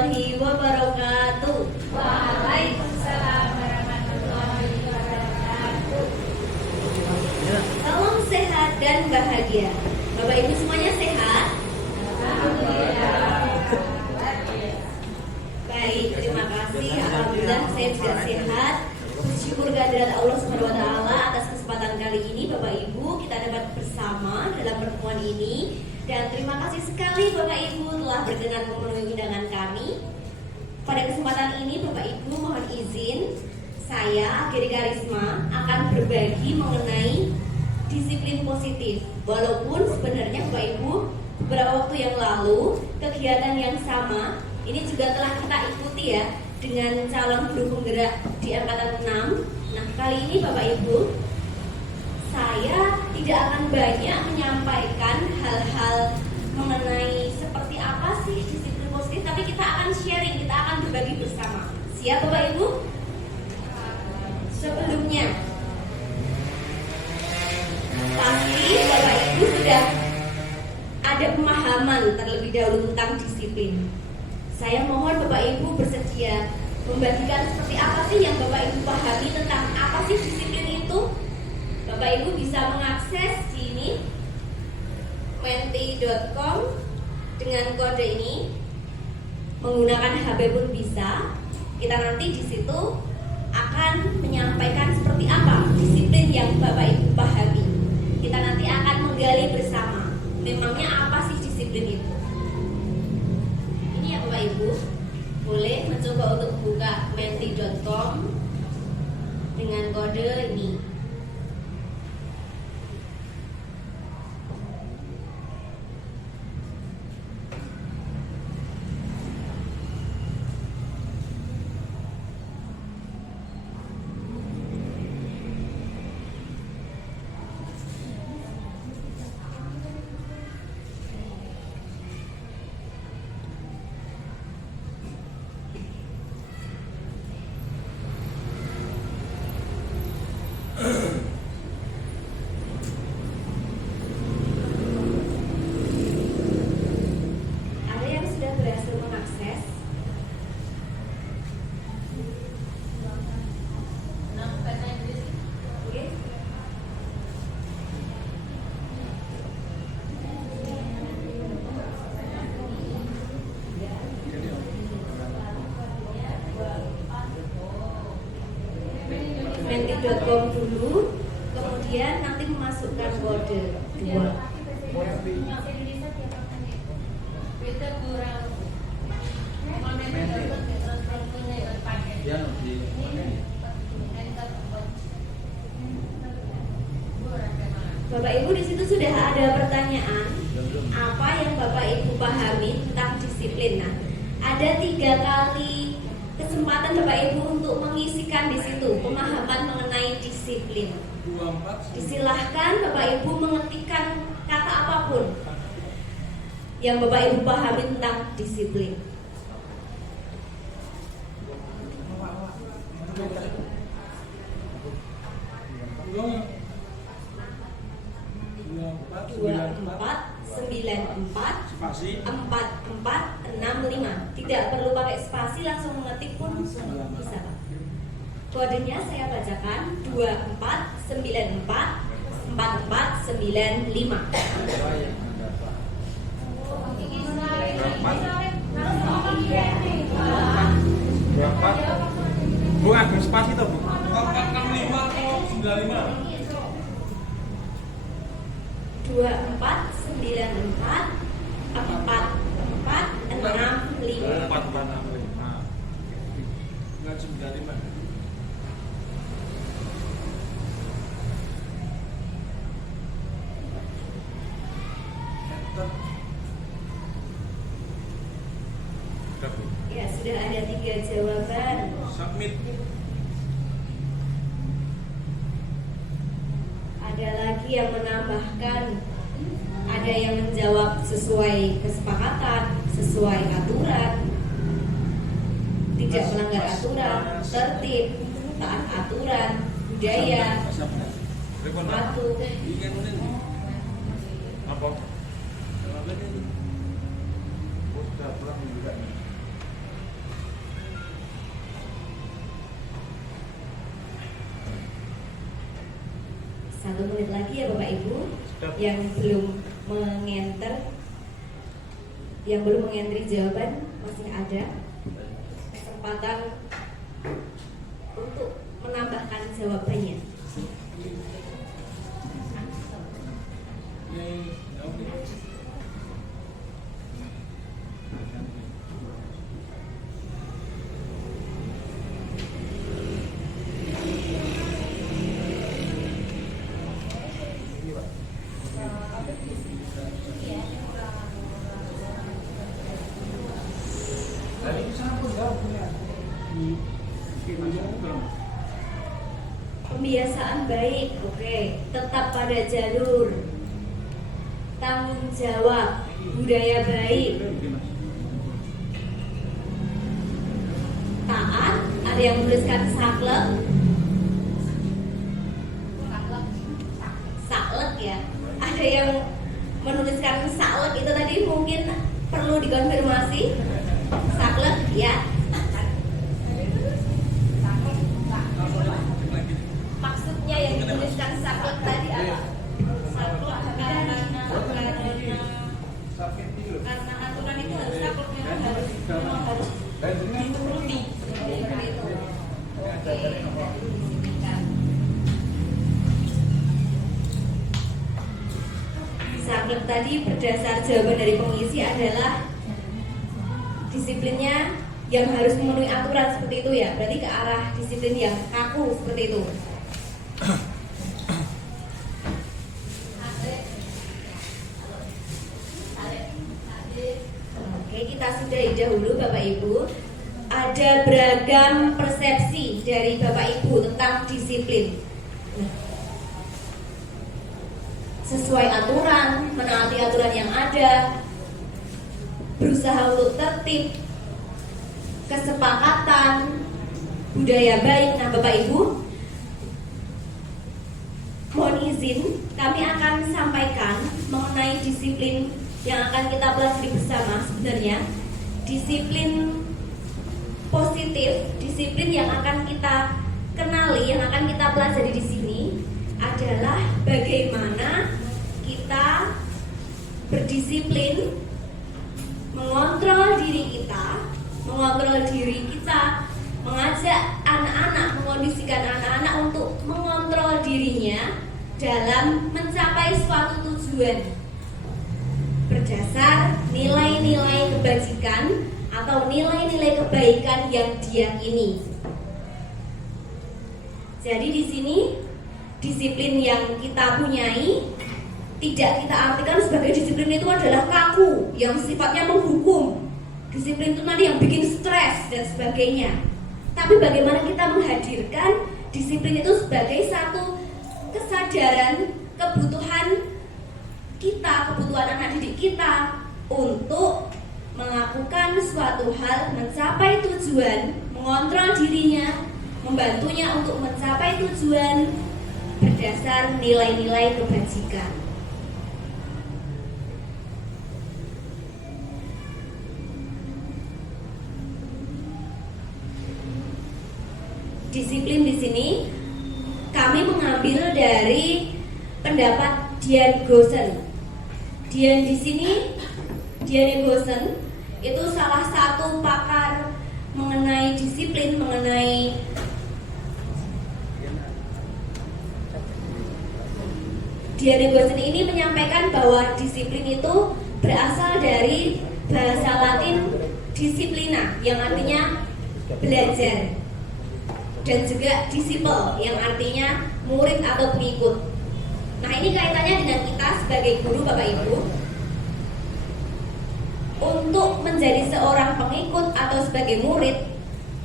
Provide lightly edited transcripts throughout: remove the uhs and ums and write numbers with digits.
warahmatullahi wabarakatuh. Waalaikumsalam warahmatullahi wabarakatuh. Salam sehat dan bahagia. Bapak Ibu semuanya sehat? Alhamdulillah. Baik, terima kasih. Alhamdulillah saya juga sehat. Bersyukur kehadirat Allah SWT atas kesempatan kali ini Bapak Ibu kita dapat bersama dalam pertemuan ini. Dan terima kasih sekali Bapak Ibu telah berkenan memenuhi undangan kami. Pada kesempatan ini Bapak Ibu mohon izin saya Agirika Risma akan berbagi mengenai disiplin positif. Walaupun sebenarnya Bapak Ibu beberapa waktu yang lalu kegiatan yang sama ini juga telah kita ikuti ya dengan calon guru penggerak di angkatan 6. Nah kali ini Bapak Ibu saya tidak akan banyak menyampaikan hal-hal mengenai seperti apa sih disiplin positif, tapi kita akan sharing, kita akan berbagi bersama. Siap Bapak Ibu? Sebelumnya pasti Bapak Ibu sudah ada pemahaman terlebih dahulu tentang disiplin. Saya mohon Bapak Ibu bersedia membagikan seperti apa sih yang Bapak Ibu pahami tentang apa sih disiplin itu. Bapak Ibu bisa mengakses di ini menti.com dengan kode ini, menggunakan HP pun bisa. Kita nanti di situ akan menyampaikan seperti apa disiplin yang Bapak Ibu pahami. Kita nanti akan menggali bersama memangnya apa sih disiplin itu. Ini ya Bapak Ibu, boleh mencoba untuk buka menti.com dengan kode ini. Ada yang sudah berhasil mengakses? Oke. Menti.com dulu, kemudian nanti memasukkan kode 2. Bapak Ibu di situ sudah ada pertanyaan apa yang Bapak Ibu pahami tentang disiplin. Nah, ada 3 kali kesempatan Bapak Ibu untuk mengisikan di situ pemahaman mengenai disiplin. Disilahkan Bapak Ibu mengetikkan kata apapun yang Bapak Ibu pahami tentang disiplin. Dua empat 94 44 65. Tidak perlu pakai spasi, langsung mengetik pun bisa Pak. Kodenya saya bacakan 2494 4495. Bukan berspasi toh, Bu. 465 atau 95? 2494 4465. 465. Enggak 95. Ya, sudah ada 3 jawaban. Submit. Ada lagi yang menambahkan, ada yang menjawab sesuai kesepakatan, sesuai aturan, tidak melanggar aturan, tertib, taat aturan, budaya, patuh. Apa? 1 menit lagi ya Bapak Ibu. Yang belum mengentri jawaban masih ada kesempatan untuk menambahkan jawabannya. Pembiasaan baik, oke. Tetap pada jalur. Tanggung jawab, budaya baik. Taat, ada yang menuliskan saklek. Saklek ya. Ada yang menuliskan saklek itu tadi mungkin perlu dikonfirmasi. Saklek ya. Maksudnya yang dituliskan saklek tadi apa? Saklek karena aturan itu harus saklek memang harus dituruti. Saklek tadi berdasar jawaban dari pengisi adalah disiplinnya yang harus memenuhi aturan seperti itu ya. Berarti ke arah disiplin yang kaku seperti itu. Oke, kita sudahi dahulu Bapak Ibu. Ada beragam persepsi dari Bapak Ibu tentang disiplin. Sesuai aturan, menaati aturan yang ada, berusaha untuk tertib, kesepakatan, budaya baik. Nah Bapak Ibu, mohon izin kami akan sampaikan mengenai disiplin yang akan kita pelajari bersama. Sebenarnya disiplin positif, disiplin yang akan kita kenali, yang akan kita pelajari di sini adalah bagaimana kita berdisiplin, mengontrol diri kita, mengajak anak-anak, mengondisikan anak-anak untuk mengontrol dirinya dalam mencapai suatu tujuan berdasar nilai-nilai kebajikan atau nilai-nilai kebaikan yang diyakini. Jadi di sini disiplin yang kita punyai tidak kita artikan sebagai disiplin itu adalah kaku yang sifatnya menghukum. Disiplin itu nanti yang bikin stres dan sebagainya. Tapi bagaimana kita menghadirkan disiplin itu sebagai satu kesadaran, kebutuhan kita, kebutuhan anak didik kita untuk melakukan suatu hal, mencapai tujuan, mengontrol dirinya, membantunya untuk mencapai tujuan berdasar nilai-nilai kebajikan. Disiplin di sini kami mengambil dari pendapat Dian Goosen. Dian Goosen itu salah satu pakar mengenai disiplin, mengenai Dian Goosen ini menyampaikan bahwa disiplin itu berasal dari bahasa Latin disciplina yang artinya belajar, dan juga disciple yang artinya murid atau pengikut. Nah ini kaitannya dengan kita sebagai guru Bapak Ibu. Untuk menjadi seorang pengikut atau sebagai murid,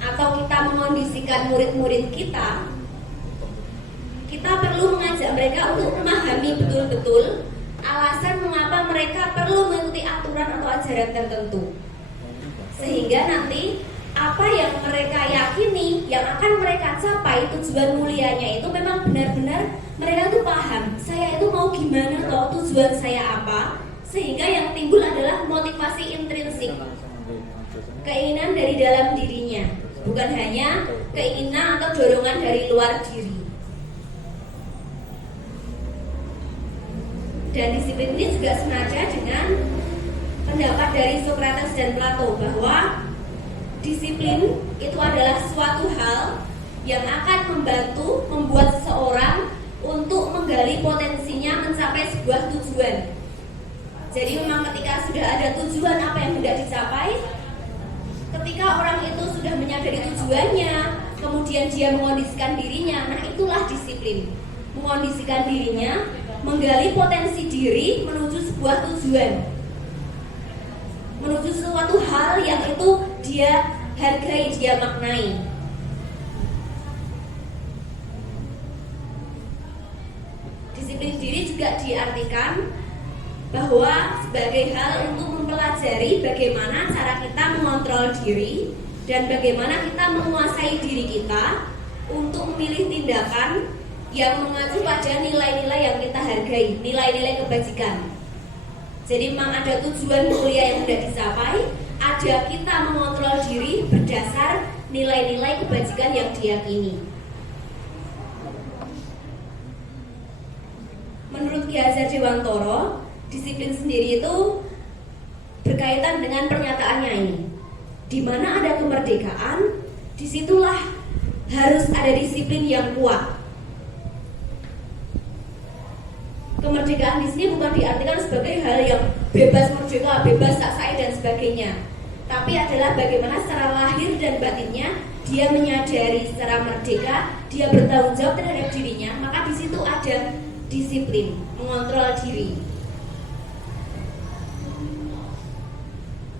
atau kita mengondisikan murid-murid kita perlu mengajak mereka untuk memahami betul-betul alasan mengapa mereka perlu mengikuti aturan atau ajaran tertentu, sehingga nanti apa yang mereka yakini, yang akan mereka capai, tujuan mulianya itu memang benar-benar mereka tuh paham, saya itu mau gimana toh, tujuan saya apa, sehingga yang timbul adalah motivasi intrinsik, keinginan dari dalam dirinya, bukan hanya keinginan atau dorongan dari luar diri. Dan disiplin ini juga senada dengan pendapat dari Socrates dan Plato bahwa disiplin itu adalah suatu hal yang akan membuat seseorang untuk menggali potensinya mencapai sebuah tujuan. Jadi memang ketika sudah ada tujuan apa yang hendak dicapai, ketika orang itu sudah menyadari tujuannya, kemudian dia mengondisikan dirinya, nah itulah disiplin. Mengondisikan dirinya, menggali potensi diri menuju sebuah tujuan, menuju suatu hal yang itu dia hargai, dia maknai. Disiplin diri juga diartikan bahwa sebagai hal untuk mempelajari bagaimana cara kita mengontrol diri dan bagaimana kita menguasai diri kita untuk memilih tindakan yang mengacu pada nilai-nilai yang kita hargai, nilai-nilai kebajikan. Jadi memang ada tujuan mulia yang sudah dicapai, ada kita mengontrol diri berdasar nilai-nilai kebajikan yang diyakini. Menurut Ki Hajar Dewantoro, disiplin sendiri itu berkaitan dengan pernyataannya ini. Di mana ada kemerdekaan, disitulah harus ada disiplin yang kuat. Kemerdekaan di sini bukan diartikan sebagai hal yang bebas merdeka, bebas saksai dan sebagainya, tapi adalah bagaimana secara lahir dan batinnya dia menyadari secara merdeka, dia bertanggung jawab terhadap dirinya, maka di situ ada disiplin, mengontrol diri.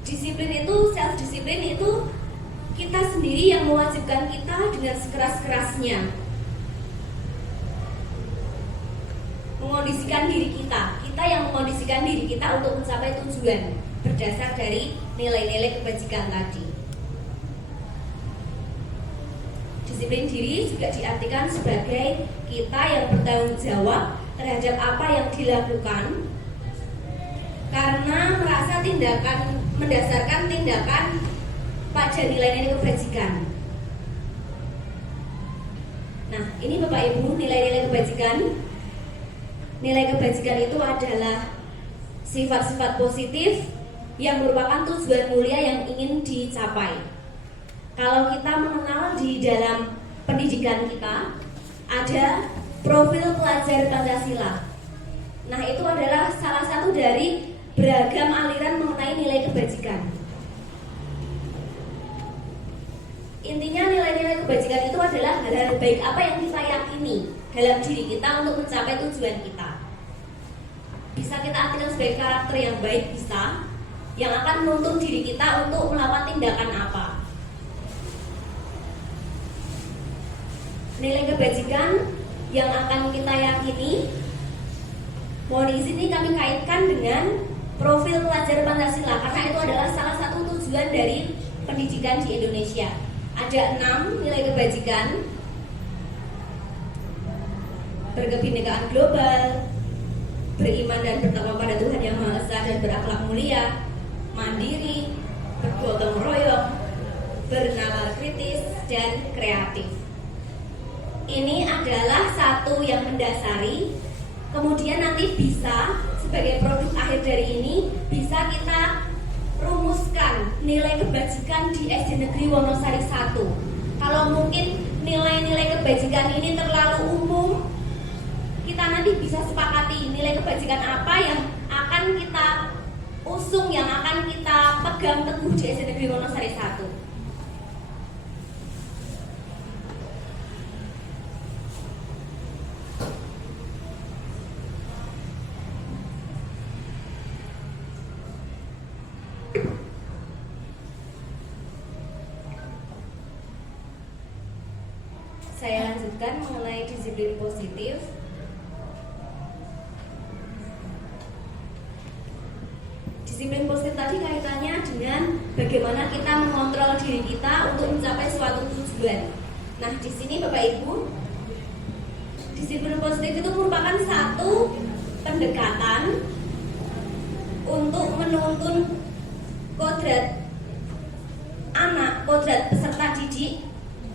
Disiplin itu, self disiplin itu kita sendiri yang mewajibkan kita dengan sekeras-kerasnya mengondisikan diri kita yang mengondisikan diri kita untuk mencapai tujuan berdasar dari nilai-nilai kebajikan tadi. Disiplin diri juga diartikan sebagai kita yang bertanggung jawab terhadap apa yang dilakukan karena merasa tindakan mendasarkan tindakan pada nilai-nilai kebajikan. Nah, ini Bapak Ibu, nilai-nilai kebajikan. Nilai kebajikan itu adalah sifat-sifat positif yang merupakan tujuan mulia yang ingin dicapai. Kalau kita mengenal di dalam pendidikan kita, ada profil pelajar Pancasila. Nah, itu adalah salah satu dari beragam aliran mengenai nilai kebajikan. Intinya nilai-nilai kebajikan itu adalah hal-hal baik apa yang kita yakini dalam diri kita untuk mencapai tujuan kita. Bisa kita artikan sebagai karakter yang baik, bisa yang akan menuntun diri kita untuk melakukan tindakan apa. Nilai kebajikan yang akan kita yakini, mohon izin ini kami kaitkan dengan profil pelajar Pancasila karena itu adalah salah satu tujuan dari pendidikan di Indonesia. Ada 6 nilai kebajikan: berkebinekaan global, beriman dan bertakwa pada Tuhan Yang Maha Esa dan berakhlak mulia, mandiri, bergotong royong, bernalar kritis, dan kreatif. Ini adalah satu yang mendasari, kemudian nanti bisa sebagai produk akhir dari ini bisa kita rumuskan nilai kebajikan di SD Negeri Wonosari 1. Kalau mungkin nilai-nilai kebajikan ini terlalu umum, kita nanti bisa sepakati nilai kebajikan apa yang akan kita usung, yang akan kita pegang teguh di SD Negeri Wonosari 1. Saya lanjutkan mengenai disiplin positif. Disiplin positif tadi kaitannya dengan bagaimana kita mengontrol diri kita untuk mencapai suatu tujuan. Nah, di sini Bapak Ibu, disiplin positif itu merupakan satu pendekatan untuk menuntun kodrat anak, kodrat peserta didik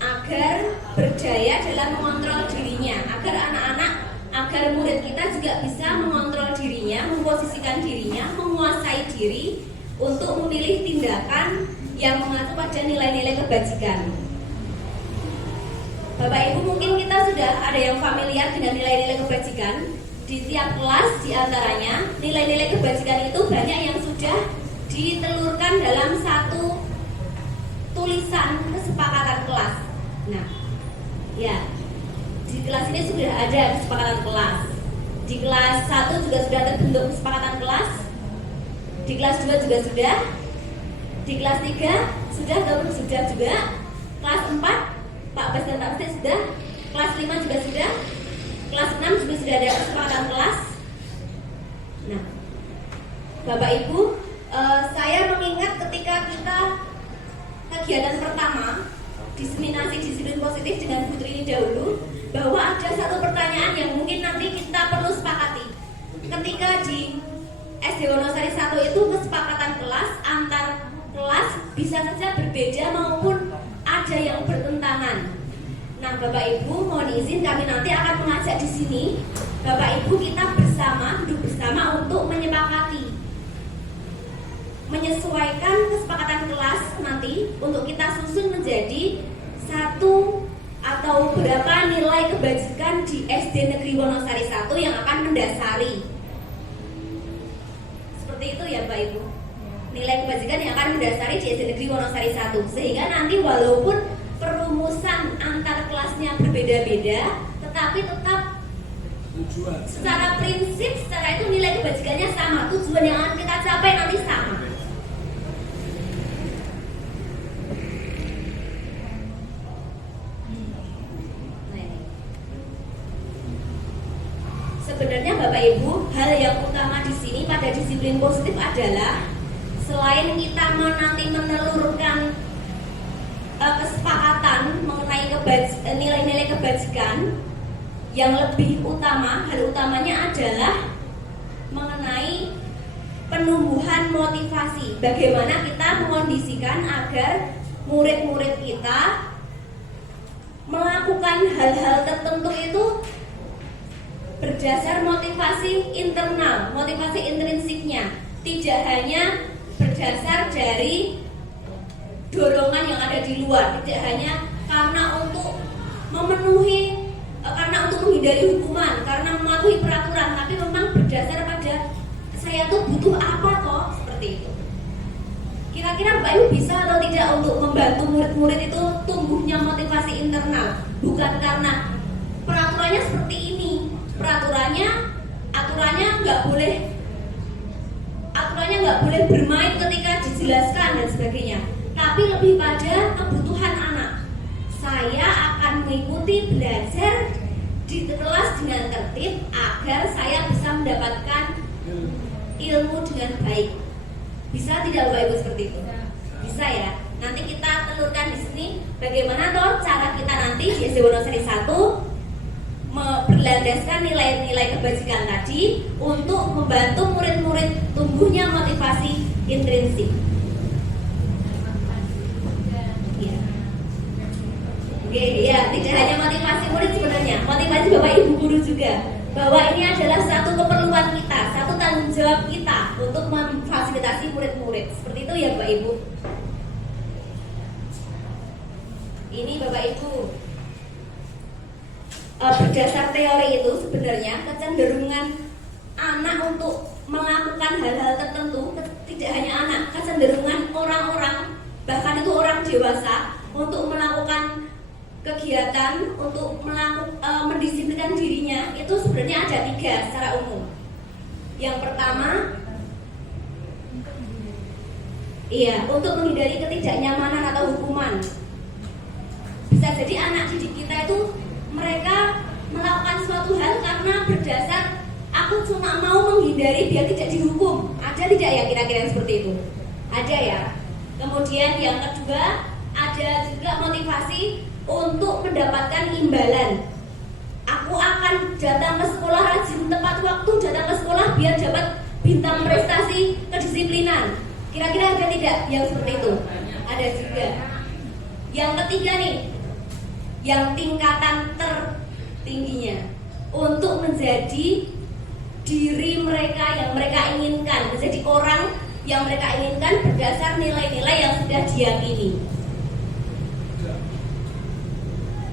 agar berdaya dalam mengontrol dirinya, agar anak-anak agar murid kita juga bisa mengontrol dirinya, memposisikan dirinya, menguasai diri untuk memilih tindakan yang mengacu pada nilai-nilai kebajikan. Bapak Ibu, mungkin kita sudah ada yang familiar dengan nilai-nilai kebajikan. Di tiap kelas diantaranya nilai-nilai kebajikan itu banyak yang sudah ditelurkan dalam satu tulisan kesepakatan kelas. Nah, ya, di kelas ini sudah ada kesepakatan kelas. Di kelas 1 juga sudah terbentuk kesepakatan kelas. Di kelas 2 juga sudah. Di kelas 3 sudah juga. Kelas 4 Pak Bas dan Pak Bas sudah. Kelas 5 juga sudah. Kelas 6 juga sudah ada kesepakatan kelas. Nah, Bapak Ibu, saya mengingat ketika kita kegiatan pertama diseminasi disiplin positif dengan Putri ini dahulu, bahwa ada satu pertanyaan yang mungkin nanti kita perlu sepakati. Ketika di SD Wonosari 1 itu kesepakatan kelas antar kelas bisa saja berbeda maupun ada yang bertentangan. Nah, Bapak Ibu, mohon izin kami nanti akan mengajak di sini Bapak Ibu kita duduk bersama untuk menyepakati, menyesuaikan kesepakatan kelas nanti untuk kita susun menjadi satu atau berapa nilai kebajikan di SD Negeri Wonosari 1 yang akan mendasari. Seperti itu ya Pak Ibu. Nilai kebajikan yang akan mendasari di SD Negeri Wonosari 1. Sehingga nanti walaupun perumusan antar kelasnya berbeda-beda, tetapi tetap tujuan. Secara prinsip, secara itu nilai kebajikannya sama. Tujuan yang akan kita capai nanti sama. Sebenarnya Bapak Ibu, hal yang utama di sini pada disiplin positif adalah selain kita nanti menelurkan kesepakatan mengenai nilai-nilai kebajikan, yang lebih utama, hal utamanya adalah mengenai penumbuhan motivasi. Bagaimana kita mengondisikan agar murid-murid kita melakukan hal-hal tertentu itu berdasar motivasi internal, motivasi intrinsiknya, tidak hanya berdasar dari dorongan yang ada di luar, tidak hanya karena untuk memenuhi, karena untuk menghindari hukuman, karena mematuhi peraturan, tapi memang berdasar pada saya tuh butuh apa kok, seperti itu. Kira-kira Bapak Ibu bisa atau tidak untuk membantu murid-murid itu tumbuhnya motivasi internal, bukan karena peraturannya seperti ini, aturannya nggak boleh bermain ketika dijelaskan dan sebagainya, tapi lebih pada kebutuhan anak. Saya akan mengikuti belajar di kelas dengan tertib agar saya bisa mendapatkan ilmu dengan baik. Bisa tidak Bapak Ibu seperti itu? Bisa ya. Nanti kita telurkan di sini bagaimana toh cara kita nanti di SD Wonosari 1 berlandaskan nilai-nilai kebajikan tadi untuk membantu murid-murid tumbuhnya motivasi intrinsik. Ya. Oke, ya, tidak hanya motivasi murid sebenarnya, motivasi Bapak Ibu guru juga. Bahwa ini adalah satu keperluan kita, satu tanggung jawab kita untuk memfasilitasi murid-murid. Seperti itu ya Bapak Ibu. Ini Bapak Ibu, berdasar teori itu sebenarnya kecenderungan anak untuk melakukan hal-hal tertentu, tidak hanya anak, kecenderungan orang-orang, bahkan itu orang dewasa untuk melakukan kegiatan, untuk mendisiplinkan dirinya itu sebenarnya ada 3 secara umum. Yang pertama, untuk menghindari ketidaknyamanan atau hukuman. Bisa jadi anak didik kita itu mereka melakukan suatu hal karena berdasar aku cuma mau menghindari biar tidak dihukum. Ada tidak ya kira-kira yang seperti itu? Ada ya. Kemudian yang kedua, ada juga motivasi untuk mendapatkan imbalan. Aku akan datang ke sekolah rajin tepat waktu, datang ke sekolah biar dapat bintang prestasi kedisiplinan. Kira-kira ada tidak yang seperti itu? Ada juga. Yang ketiga nih, yang tingkatan tertingginya, untuk menjadi diri mereka yang mereka inginkan, menjadi orang yang mereka inginkan berdasar nilai-nilai yang sudah diyakini.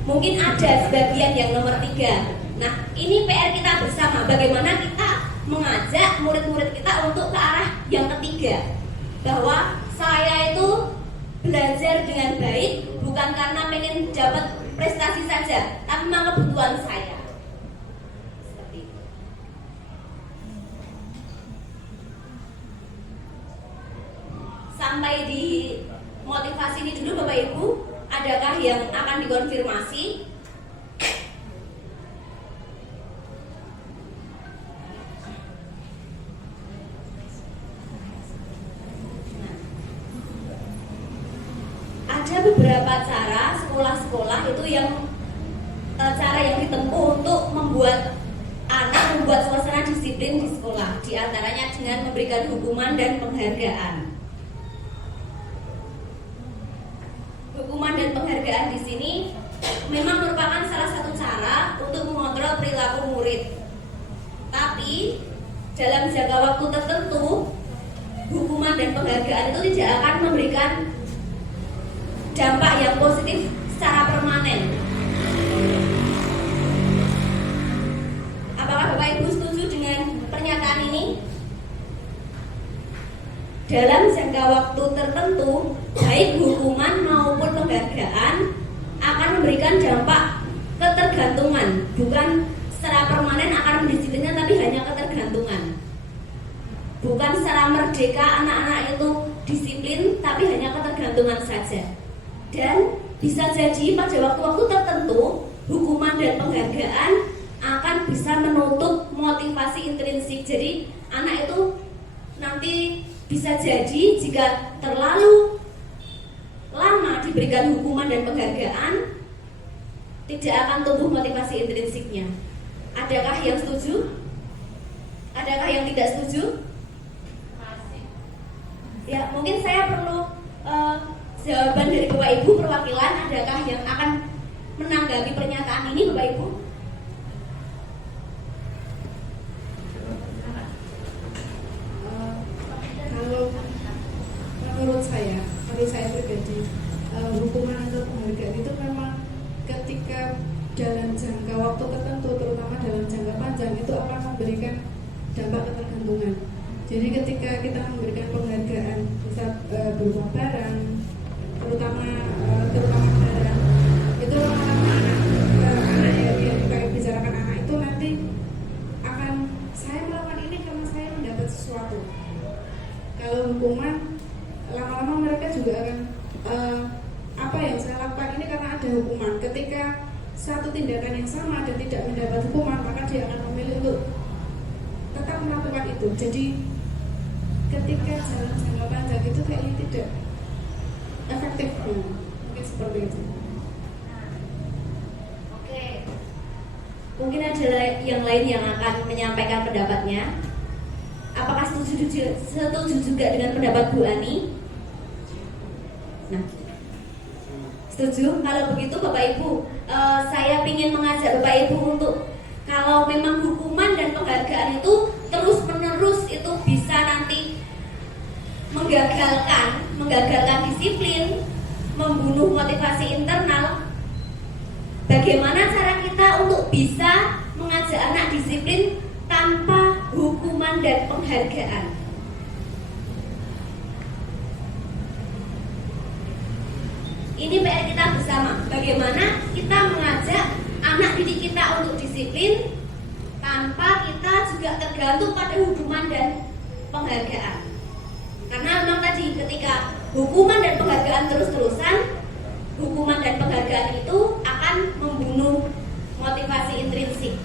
Mungkin ada sebagian yang nomor 3. Nah, ini PR kita bersama. Bagaimana kita mengajak murid-murid kita untuk ke arah yang ketiga, bahwa saya itu belajar dengan baik bukan karena pengen dapat prestasi saja, tapi memang kebutuhan saya. Seperti itu. Sampai di motivasi ini dulu Bapak Ibu. Adakah yang akan dikonfirmasi? Ada beberapa cara sekolah-sekolah itu yang cara yang ditempuh untuk membuat suasana disiplin di sekolah. Di antaranya dengan memberikan hukuman dan penghargaan. Hukuman dan penghargaan di sini memang merupakan salah satu cara untuk mengontrol perilaku murid. Tapi dalam jangka waktu tertentu, hukuman dan penghargaan itu tidak akan memberikan dampak yang positif secara permanen. Apakah Bapak Ibu setuju dengan pernyataan ini? Dalam jangka waktu tertentu, baik hukuman maupun penghargaan akan memberikan dampak ketergantungan, bukan secara permanen akan mendisiplinkan, tapi hanya ketergantungan. Bukan secara merdeka anak-anak itu disiplin, tapi hanya ketergantungan saja. Dan bisa jadi pada waktu-waktu tertentu, hukuman dan penghargaan akan bisa menutup motivasi intrinsik. Jadi anak itu nanti bisa jadi jika terlalu lama diberikan hukuman dan penghargaan, tidak akan tumbuh motivasi intrinsiknya. Adakah yang setuju? Adakah yang tidak setuju? Ya, mungkin saya perlu jawaban dari Bapak Ibu perwakilan. Adakah yang akan menanggapi pernyataan ini, Bapak Ibu? Menurut saya pribadi, hukuman atau penghargaan itu memang ketika dalam jangka waktu tertentu, terutama dalam jangka panjang, itu akan memberikan dampak ketergantungan. Jadi ketika kita memberikan penghargaan, bisa berupa barang, terutama barang, itu lama-lama anak yang kita bicarakan anak itu nanti akan, saya melakukan ini karena saya mendapat sesuatu. Kalau hukuman, lama-lama mereka juga akan apa yang saya lakukan ini karena ada hukuman. Ketika satu tindakan yang sama dan tidak mendapat hukuman, maka dia akan memilih untuk tetap melakukan itu. Jadi ketika jalan jangka panjang itu kayaknya tidak efektif, mungkin seperti itu. Oke. Mungkin ada yang lain yang akan menyampaikan pendapatnya. Apakah setuju juga dengan pendapat Bu Ani? Nah, setuju? Kalau begitu Bapak Ibu, saya ingin mengajak Bapak Ibu untuk, kalau memang hukuman dan penghargaan itu terus menerus itu bisa nanti menggagalkan disiplin, membunuh motivasi internal, bagaimana cara kita untuk bisa mengajak anak disiplin tanpa hukuman dan penghargaan? Ini PR kita bersama. Bagaimana kita mengajak anak didik kita untuk disiplin tanpa kita juga tergantung pada hukuman dan penghargaan. Karena memang tadi ketika hukuman dan penghargaan terus-terusan, hukuman dan penghargaan itu akan membunuh motivasi intrinsik.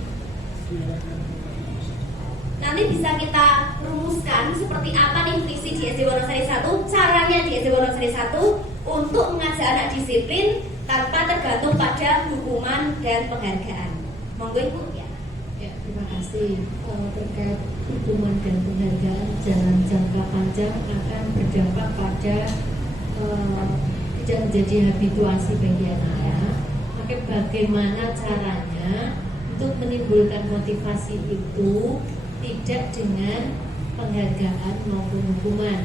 Nanti bisa kita rumuskan seperti apa nih visi di SD Wonosari 1, caranya di SD Wonosari 1 untuk mengajak anak disiplin tanpa tergantung pada hukuman dan penghargaan. Monggo Ibu ya. Ya, terima kasih. Terkait hukuman dan penghargaan dalam jangka panjang akan berdampak pada tidak menjadi habituasi bagi anak-anak. Maka bagaimana caranya untuk menimbulkan motivasi itu tidak dengan penghargaan maupun hukuman.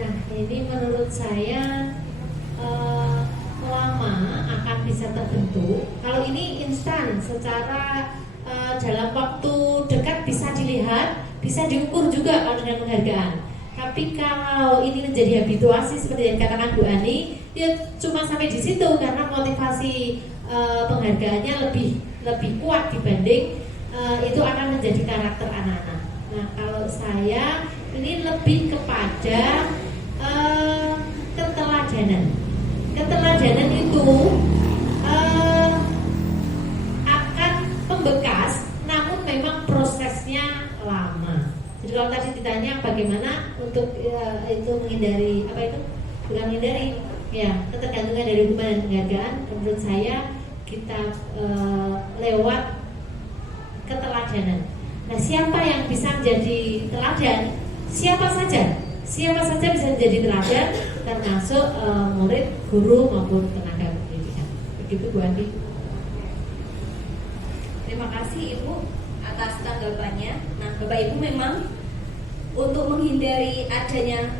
Nah, ini menurut saya lama akan bisa terbentuk. Kalau ini instan, secara dalam waktu dekat bisa dilihat, bisa diukur juga kalau dengan penghargaan. Tapi kalau ini menjadi habituasi seperti yang dikatakan Bu Ani, ya cuma sampai di situ karena motivasi penghargaannya lebih kuat dibanding itu akan menjadi karakter anak-anak. Nah, kalau saya ini lebih kepada keteladanan. Keteladanan itu akan membekas, namun memang prosesnya lama. Jadi kalau tadi ditanya bagaimana untuk itu menghindari apa itu? Bukan menghindari, ya ketergantungan dari hukuman dan penghargaan. Menurut saya kita lewat keteladanan. Nah, siapa yang bisa menjadi teladan? Siapa saja bisa menjadi teladan, termasuk murid, guru maupun tenaga pendidikan. Begitu Bu Andi. Terima kasih Ibu atas tanggapannya. Nah, Bapak Ibu memang untuk menghindari adanya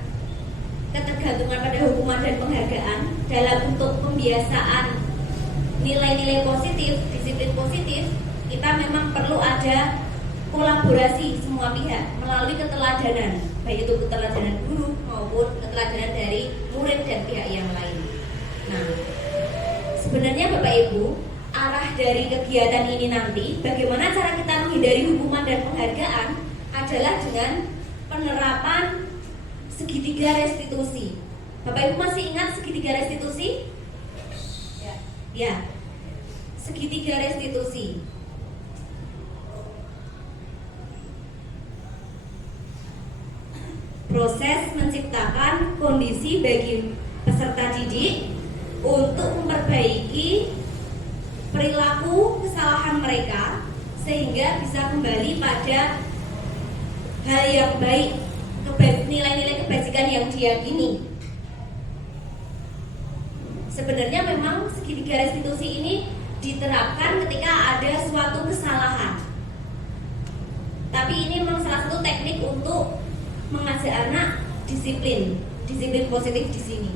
ketergantungan pada hukuman dan penghargaan dalam bentuk pembiasaan nilai-nilai positif, disiplin positif, kita memang perlu ada kolaborasi semua pihak melalui keteladanan, baik itu keteladanan guru maupun keteladanan dari murid dan pihak yang lain. Nah, sebenarnya Bapak Ibu, arah dari kegiatan ini nanti, bagaimana cara kita menghindari hukuman dan penghargaan adalah dengan penerapan segitiga restitusi. Bapak Ibu masih ingat segitiga restitusi? Ya, segitiga restitusi. Proses menciptakan kondisi bagi peserta didik untuk memperbaiki perilaku kesalahan mereka sehingga bisa kembali pada hal yang baik, nilai-nilai kebajikan yang diyakini. Sebenarnya memang segitiga restitusi ini diterapkan ketika ada suatu kesalahan. Tapi ini memang salah satu teknik untuk mengajak anak disiplin positif di sini.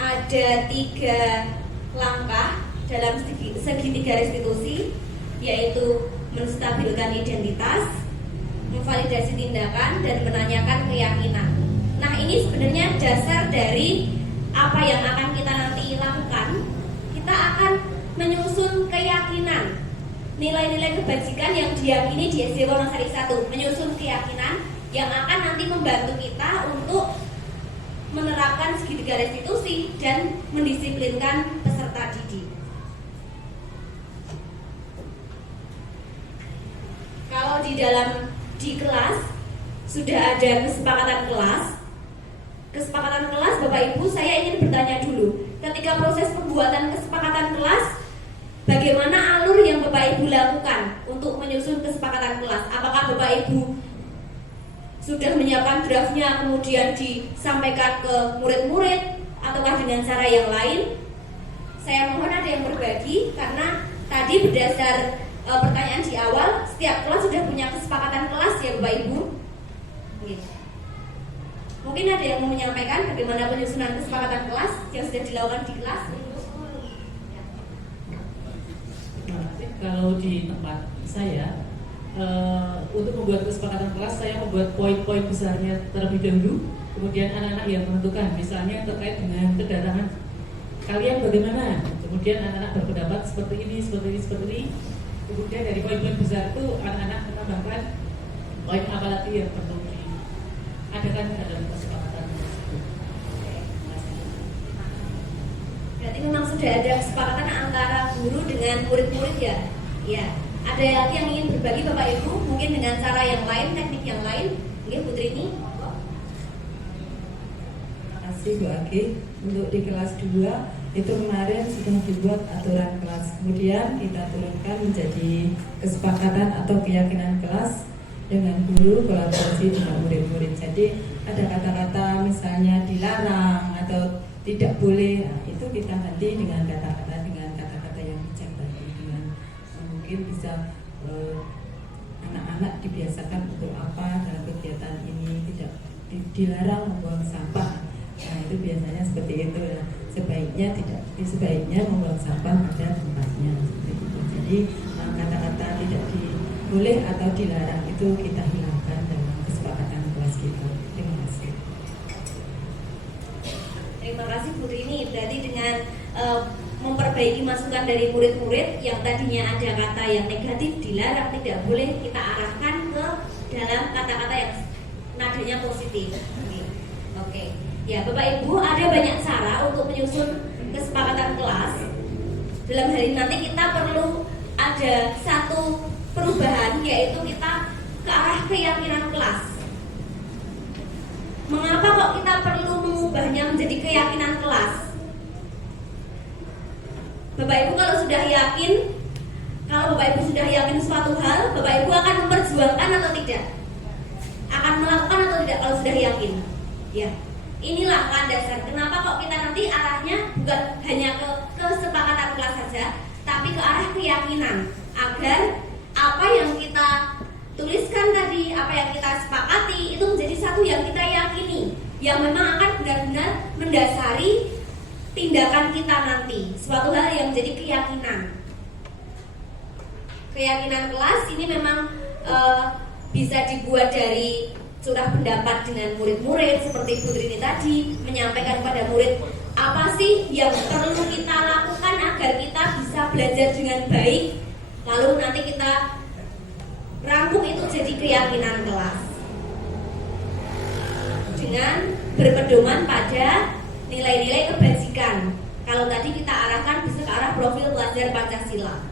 Ada 3 langkah dalam segitiga restitusi, yaitu menstabilkan identitas, memvalidasi tindakan, dan menanyakan keyakinan. Nah, ini sebenarnya dasar dari apa yang akan kita nanti lakukan. Kita akan menyusun keyakinan, nilai-nilai kebajikan yang diyakini di SD Wonosari 1, menyusun keyakinan yang akan nanti membantu kita untuk menerapkan segitiga restitusi dan mendisiplinkan peserta didik. Kalau di kelas sudah ada kesepakatan kelas, Bapak Ibu, saya ingin bertanya dulu, ketika proses pembuatan kesepakatan kelas, bagaimana alur yang Bapak Ibu lakukan untuk menyusun kesepakatan kelas? Apakah Bapak Ibu sudah menyiapkan draftnya kemudian disampaikan ke murid-murid ataukah dengan cara yang lain? Saya mohon ada yang berbagi, karena tadi berdasar pertanyaan di awal, setiap kelas sudah punya kesepakatan kelas ya Bapak Ibu. Mungkin ada yang mau menyampaikan bagaimana penyusunan kesepakatan kelas yang sudah dilakukan di kelas? Kalau di tempat saya, untuk membuat kesepakatan kelas, saya membuat poin-poin besarnya terlebih dahulu. Kemudian anak-anak yang menentukan, misalnya terkait dengan kedatangan kalian bagaimana. Kemudian anak-anak berpendapat seperti ini. Kemudian dari poin-poin besar itu anak-anak menambahkan poin apa lagi yang perlu diadakan dalam kesepakatan tersebut. Berarti memang sudah ada kesepakatan antara guru dengan murid-murid ya? Ya. Ada lagi yang ingin berbagi Bapak Ibu, mungkin dengan cara yang lain, teknik yang lain? Mungkin Bu Trini. Terima kasih Bu Agi. Untuk di kelas 2 itu kemarin sudah dibuat aturan kelas. Kemudian kita turunkan menjadi kesepakatan atau keyakinan kelas dengan guru, kolaborasi dengan murid-murid. Jadi ada kata-kata misalnya dilarang atau tidak boleh, nah, itu kita ganti dengan kata-kata yang mungkin bisa anak-anak dibiasakan untuk apa dalam kegiatan ini, tidak dilarang membuang sampah. Nah itu biasanya seperti itu ya. Sebaiknya membuang sampah pada tempatnya. Jadi kata-kata tidak boleh atau dilarang itu kita hilangkan dalam kesepakatan kelas kita. Terima kasih. Terima kasih Bu Rini. Berarti dengan memperbaiki masukan dari murid-murid yang tadinya ada kata yang negatif dilarang, tidak boleh kita arahkan ke dalam kata-kata yang nadanya positif. Oke. Ya, Bapak Ibu, ada banyak cara untuk menyusun kesepakatan kelas. Dalam hal ini nanti kita perlu ada satu perubahan, yaitu kita ke arah keyakinan kelas. Mengapa kok kita perlu mengubahnya menjadi keyakinan kelas? Bapak Ibu kalau Bapak Ibu sudah yakin suatu hal, Bapak Ibu akan memperjuangkan atau tidak? Akan melakukan atau tidak kalau sudah yakin? Ya, inilah landasan. Kenapa kok kita nanti arahnya bukan hanya ke kesepakatan kelas saja, tapi ke arah keyakinan, agar apa yang kita tuliskan tadi, apa yang kita sepakati itu menjadi satu yang kita yakini, yang memang akan benar-benar mendasari tindakan kita nanti, suatu hal yang menjadi keyakinan. Keyakinan kelas ini memang bisa dibuat dari curah pendapat dengan murid-murid, seperti Bu Rini tadi menyampaikan kepada murid apa sih yang perlu kita lakukan agar kita bisa belajar dengan baik, lalu nanti kita rangkum itu jadi keyakinan kelas dengan berpedoman pada nilai-nilai kebajikan. Kalau tadi kita arahkan bisa ke arah profil pelajar Pancasila.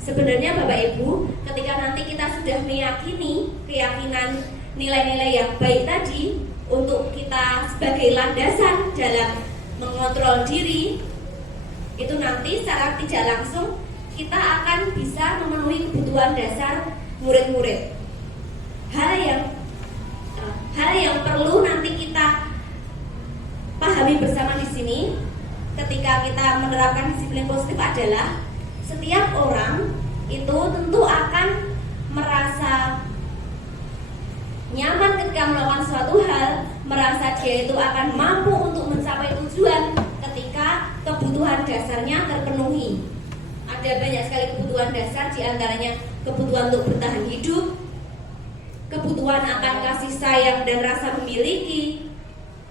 Sebenarnya Bapak Ibu, ketika nanti kita sudah meyakini keyakinan nilai-nilai yang baik tadi untuk kita sebagai landasan dalam mengontrol diri, itu nanti secara tidak langsung kita akan bisa memenuhi kebutuhan dasar murid-murid. Hal yang perlu nanti kita pahami bersama di sini ketika kita menerapkan disiplin positif adalah setiap orang itu tentu akan merasa nyaman ketika melakukan suatu hal, merasa dia itu akan mampu untuk mencapai tujuan ketika kebutuhan dasarnya terpenuhi. Ada banyak sekali kebutuhan dasar, diantaranya kebutuhan untuk bertahan hidup, kebutuhan akan kasih sayang dan rasa memiliki,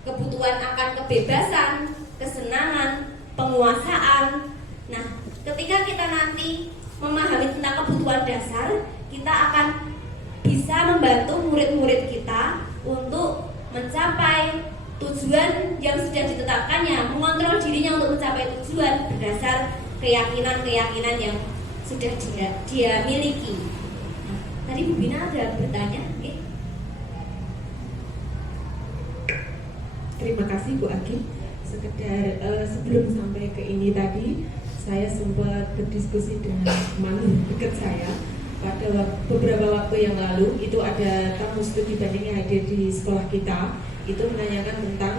kebutuhan akan kebebasan, kesenangan, penguasaan. Nah, ketika kita nanti memahami tentang kebutuhan dasar, kita akan bisa membantu murid-murid kita untuk mencapai tujuan yang sudah ditetapkannya, mengontrol dirinya untuk mencapai tujuan berdasar keyakinan-keyakinan yang sudah dia miliki. Nah, tadi Bu Bina ada bertanya, okay? Terima kasih Bu Aki. Sekedar sebelum sampai ke ini tadi, saya sempat berdiskusi dengan teman dekat saya. Pada beberapa waktu yang lalu itu ada tamu studi banding yang hadir di sekolah kita, itu menanyakan tentang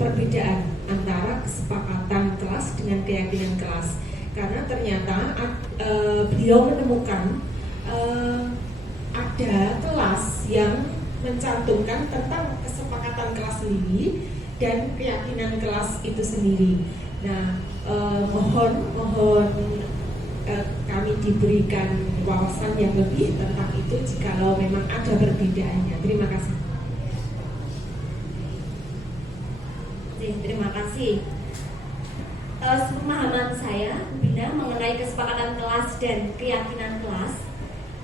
perbedaan antara kesepakatan kelas dengan keyakinan kelas. Karena ternyata beliau menemukan ada kelas yang mencantumkan tentang kesepakatan kelas sendiri dan keyakinan kelas itu sendiri. Nah, mohon kami diberikan wawasan yang lebih tentang itu jikalau memang ada perbedaannya. Terima kasih. Terima kasih. Pemahaman saya, Bina, mengenai kesepakatan kelas dan keyakinan kelas.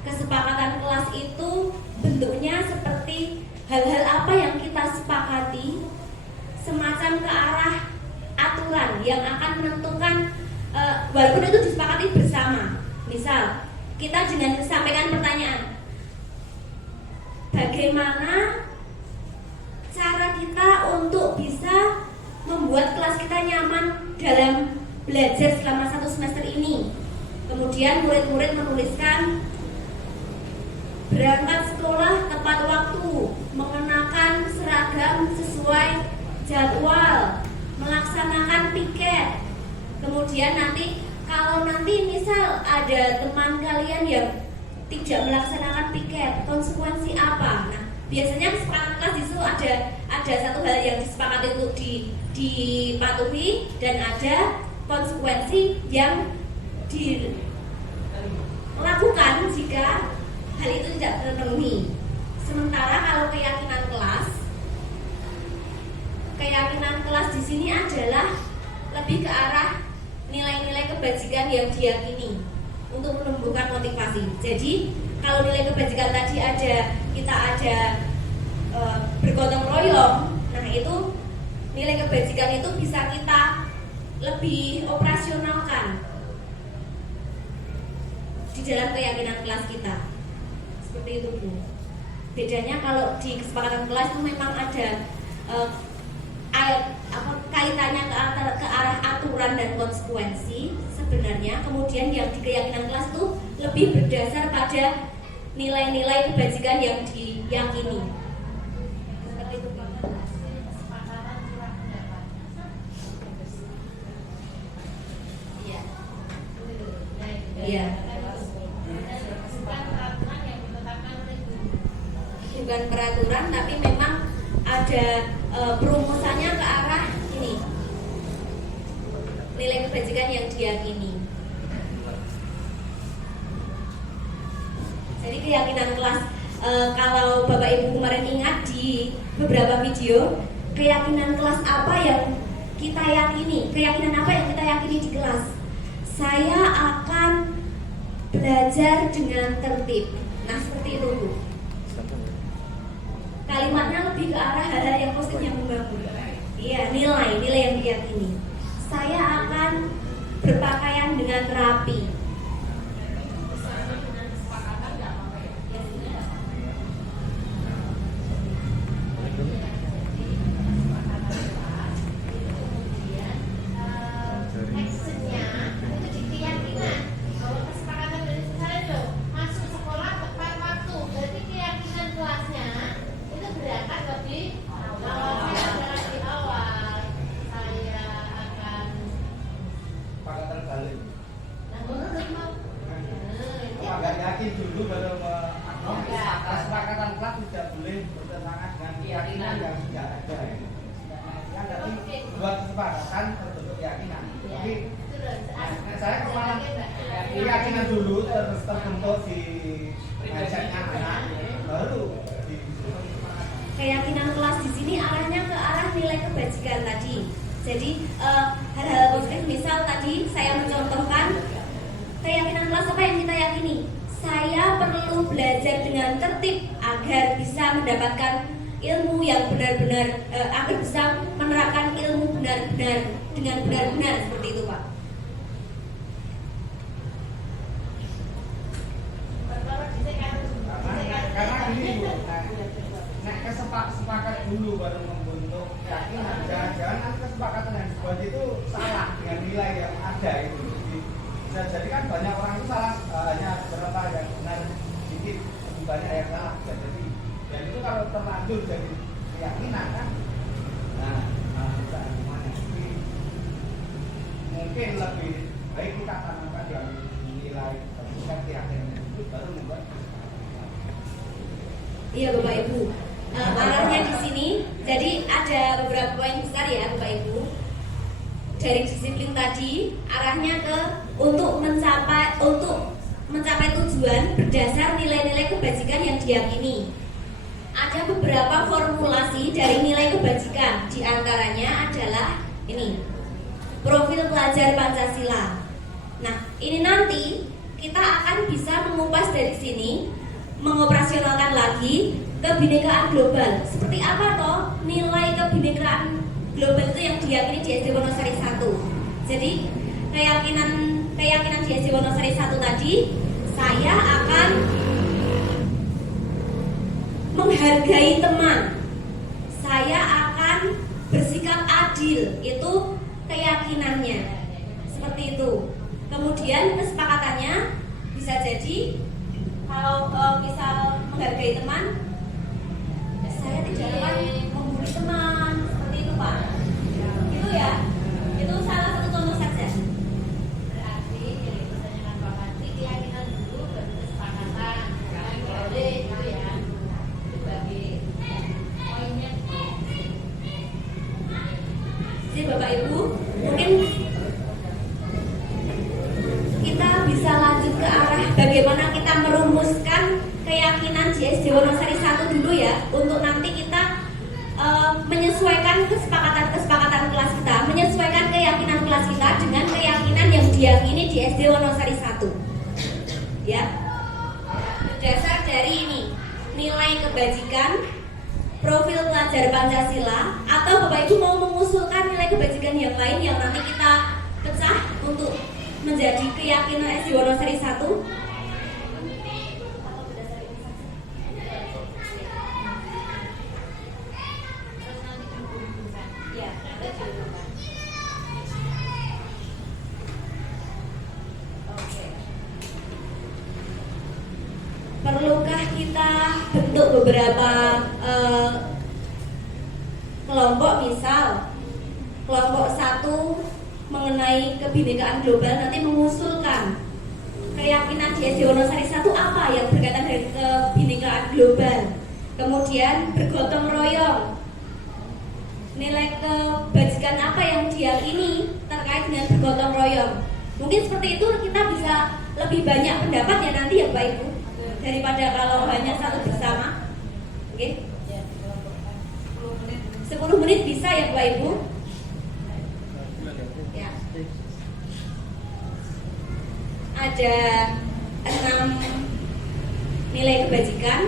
Kesepakatan kelas itu bentuknya seperti hal-hal apa yang kita sepakati, semacam ke arah aturan yang akan menentukan, walaupun itu disepakati bersama. Misal, kita dengan sampaikan pertanyaan, bagaimana cara kita untuk bisa membuat kelas kita nyaman dalam belajar selama 1 semester ini. Kemudian murid-murid menuliskan berangkat sekolah tepat waktu, mengenakan seragam sesuai jadwal, melaksanakan piket. Kemudian nanti kalau nanti misal ada teman kalian yang tidak melaksanakan piket, konsekuensi apa? Nah, biasanya kesepakatan kelas itu ada satu hal yang disepakati untuk dipatuhi dan ada konsekuensi yang dilakukan jika hal itu tidak terpenuhi. Sementara kalau keyakinan kelas di sini adalah lebih ke arah nilai-nilai kebajikan yang diyakini untuk menumbuhkan motivasi. Jadi kalau nilai kebajikan tadi kita ada bergotong royong, nah itu nilai kebajikan itu bisa kita lebih operasionalkan di dalam keyakinan kelas kita. Seperti itu, Bu. Bedanya kalau di kesepakatan kelas itu memang ada kaitannya ke arah aturan dan konsekuensi sebenarnya. Kemudian yang di keyakinan kelas itu lebih berdasar pada nilai-nilai kebajikan yang diyakini. Seperti itu, Pak. Iya. Iya. Bukan peraturan, tapi memang ada perumusannya ke arah ini, nilai kebajikan yang diyakini. Jadi keyakinan kelas, kalau Bapak Ibu kemarin ingat di beberapa video, keyakinan kelas apa yang kita yakini, keyakinan apa yang kita yakini di kelas? Saya akan belajar dengan tertib. Nah, seperti itu, Bu. Kalimatnya lebih ke arah hal-hal yang positif yang membangun. Iya, nilai yang diyakini. Saya akan berpakaian dengan rapi. Kesepakatan kelas tidak boleh bertentangan dengan keyakinan yang sudah ada. Kan tadi buat kesepakatan terbentuk keyakinan. Tapi saya kemarin keyakinan dulu terus terbentuk di mindsetnya anak, baru di keyakinan kelas di sini arahnya ke arah nilai kebajikan tadi. Jadi hal-hal positif, misal tadi saya mencontohkan keyakinan kelas apa yang kita yakini. Saya perlu belajar dengan tertib agar bisa mendapatkan ilmu yang benar-benar, agar bisa menerapkan ilmu benar-benar dengan benar-benar, seperti itu, Pak. Karena ini, Bu, sepakat dulu baru membentuk keyakinan. Jangan-jangan nanti kesepakatan yang dibuat itu salah dengan nilai yang ada itu. Bisa jadi kan banyak orang itu salah, hanya beberapa yang benar sedikit, lebih banyak yang salah. Bisa jadi. Dan itu kalau terlanjur jadi keyakinan kan, bisa gimana? Mungkin lebih baik kita tanamkan yang nilai keyakinan itu baru membuat. Iya, Bapak Ibu. Arahnya di sini, jadi ada beberapa poin besar ya, Bapak Ibu. Dari disiplin tadi, arahnya ke untuk mencapai tujuan berdasar nilai-nilai kebajikan yang diyakini. Ada beberapa formulasi dari nilai kebajikan, di antaranya adalah ini, profil pelajar Pancasila. Nah, ini nanti kita akan bisa mengupas dari sini, mengoperasionalkan lagi kebinekaan global. Seperti apa toh nilai kebinekaan global itu yang diyakini di SD Wonosari 1. Jadi keyakinan di SD Wonosari 1 tadi, saya akan menghargai teman, saya akan bersikap adil, itu keyakinannya. Seperti itu. Kemudian kesepakatannya bisa jadi Kalau misal menghargai teman, saya tidak akan membuli teman seperti itu Pak. Itu ya, itu salah satu contoh saja. Berarti jadi pesannya kan Pak Panti, keyakinan dulu baru kesepakatan. Jangan boleh gitu ya. Itu bagi poinnya. Jadi Bapak Ibu, mungkin kita bisa lanjut ke arah bagaimana kita merumuskan keyakinan JSD Wonosari 1 dulu ya, untuk nanti kita menyesuaikan kesepakatan kelas kita, menyesuaikan keyakinan kelas kita dengan keyakinan yang diyakini JSD Wonosari 1 ya. Berdasar dari ini, nilai kebajikan, profil pelajar Pancasila, atau Bapak Ibu mau mengusulkan nilai kebajikan yang lain yang nanti kita pecah untuk menjadi keyakinan SD Wonosari 1. Perlukah kita bentuk beberapa kelompok, misal kelompok 1 mengenai kebinekaan global nanti mengusulkan keyakinan JSD Wonosari 1 apa yang berkaitan dengan kebinekaan global, kemudian bergotong royong, nilai kebajikan apa yang diyakini terkait dengan bergotong royong. Mungkin seperti itu kita bisa lebih banyak pendapat ya nanti ya Bapak Ibu, daripada kalau hanya satu bersama. Oke, 10 menit bisa ya Bapak Ibu. Ya. Ada 6 nilai kebajikan.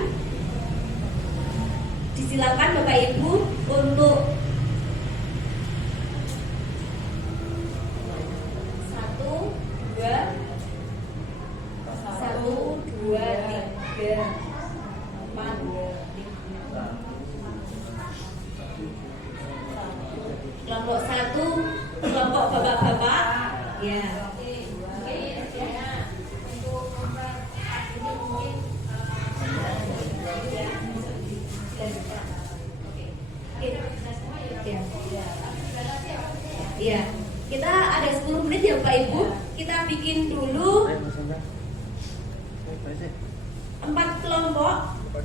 Disilakan Bapak Ibu untuk 1, 2, 3, 4, 5. Kelompok 1, kelompok bapak-bapak. Ya. Ya, kita ada 10 menit ya Bapak Ibu. Kita bikin dulu 4 kelompok, 1,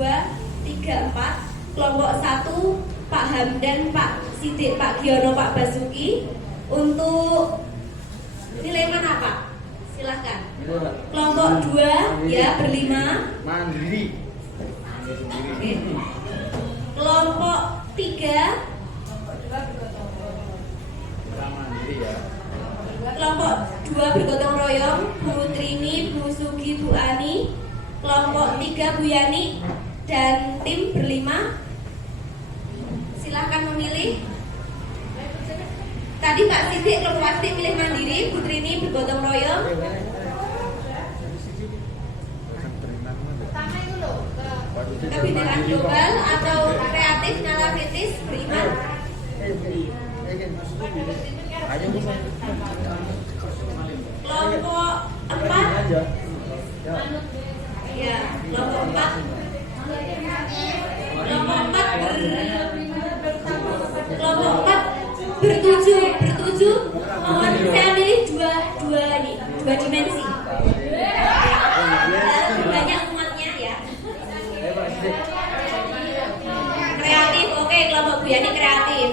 2, 3, 4. Kelompok 1 Pak Hamdan, Pak Sidik, Pak Giono, Pak Basuki. Untuk nilai mana Pak? Silahkan. Kelompok 2 ya berlima. Mandiri. Oke. Kelompok 3 Mandiri ya. kelompok 2 bergotong royong, Bu Trini, Bu Sugi, Bu Ani. Kelompok 3 Bu Yani dan tim berlima. Silahkan memilih. Tadi Pak Sidik, kelompok Pak Sidik pilih mandiri, Bu Trini bergotong royong. Pertama itu loh, Kebinekaan global atau kreatif, nalar kritis, beriman. Kelompok 4 ya, kelompok 4 bertuju. Mohon saya pilih dua dimensi. Lebih banyak umatnya ya. Kreatif, oke, kelompok Bu Yani kreatif.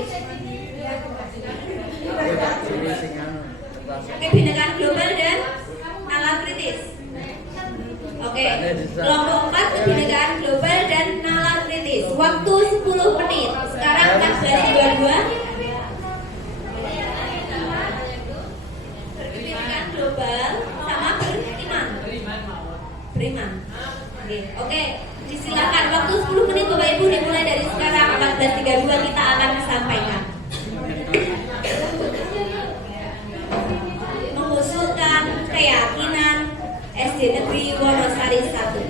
Kebinekaan global dan nalar kritis. Oke, kelompok 4 kebinekaan global dan nalar kritis. Waktu 10 menit. Sekarang 14.22. Kebinekaan global sama beriman. Oke, disilakan waktu 10 menit Bapak Ibu dimulai dari sekarang 14.32 kita akan sampaikan. Mengusulkan keyakinan SD Negeri Wonosari 1.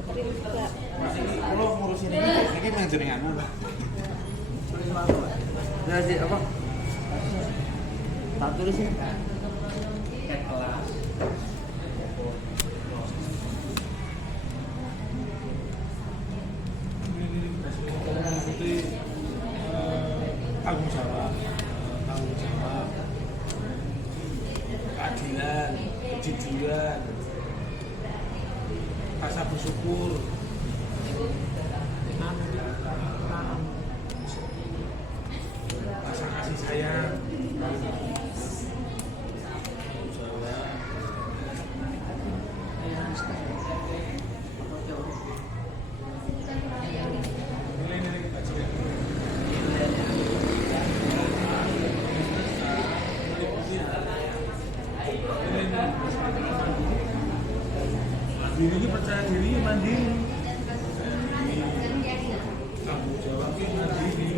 Kalau ngurusin ini yang jenengan apa? Jadi apa? Tak tulis sih. Kayak kelas. Itu tanggung jawab, keadilan, kejujuran, rasa bersyukur, rasa kasih sayang, diri percaya diri mandiri, tanggung jawabnya mandiri.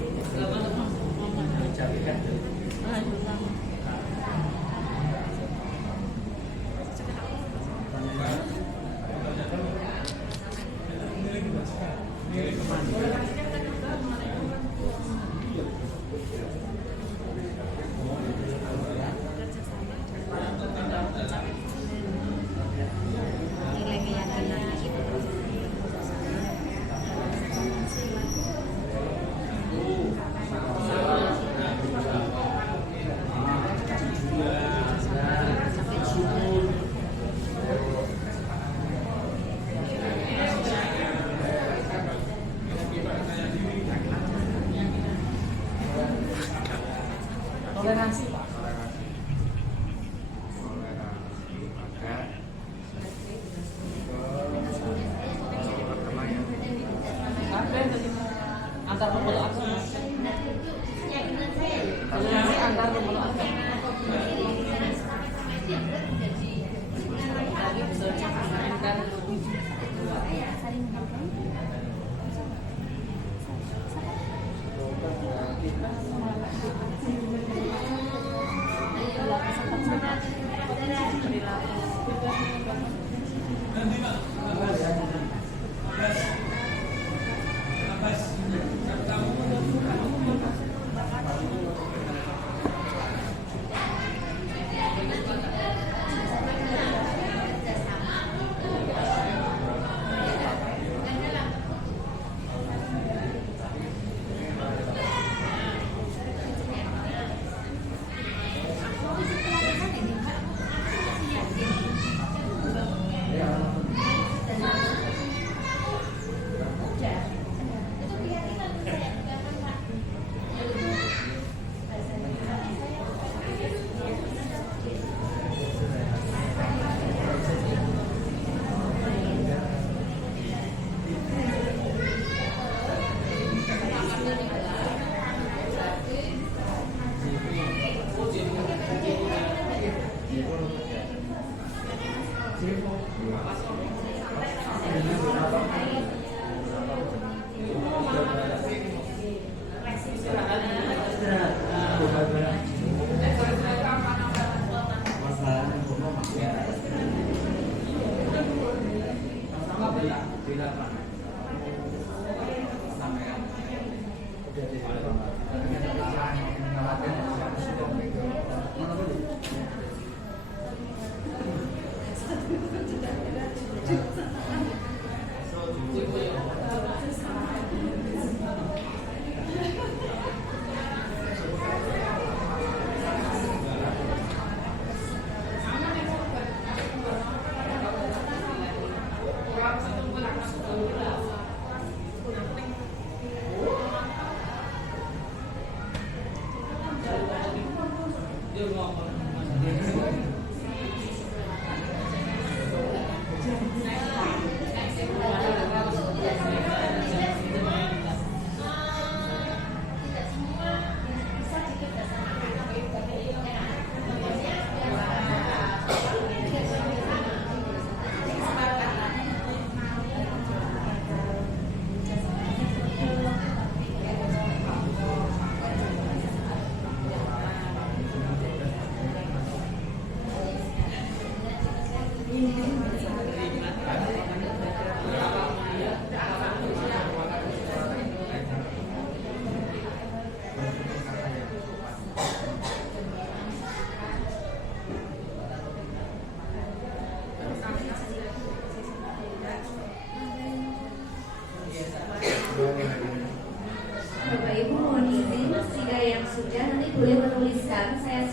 Toleransi. Antar pemulung agama. Toleransi antar pemulung agama.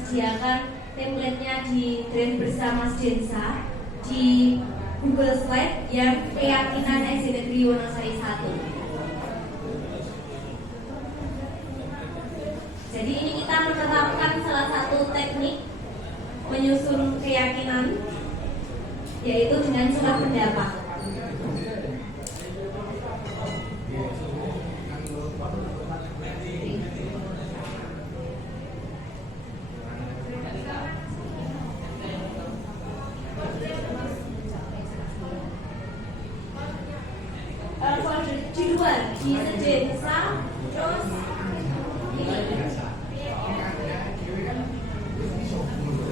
disediakan template-nya di Drive bersama Densa di Google Slide yang keyakinan SD Negeri Wonosari 1. Jadi ini kita menerapkan salah satu teknik menyusun keyakinan, yaitu dengan surat pendapat. Di luar, di Densa, terus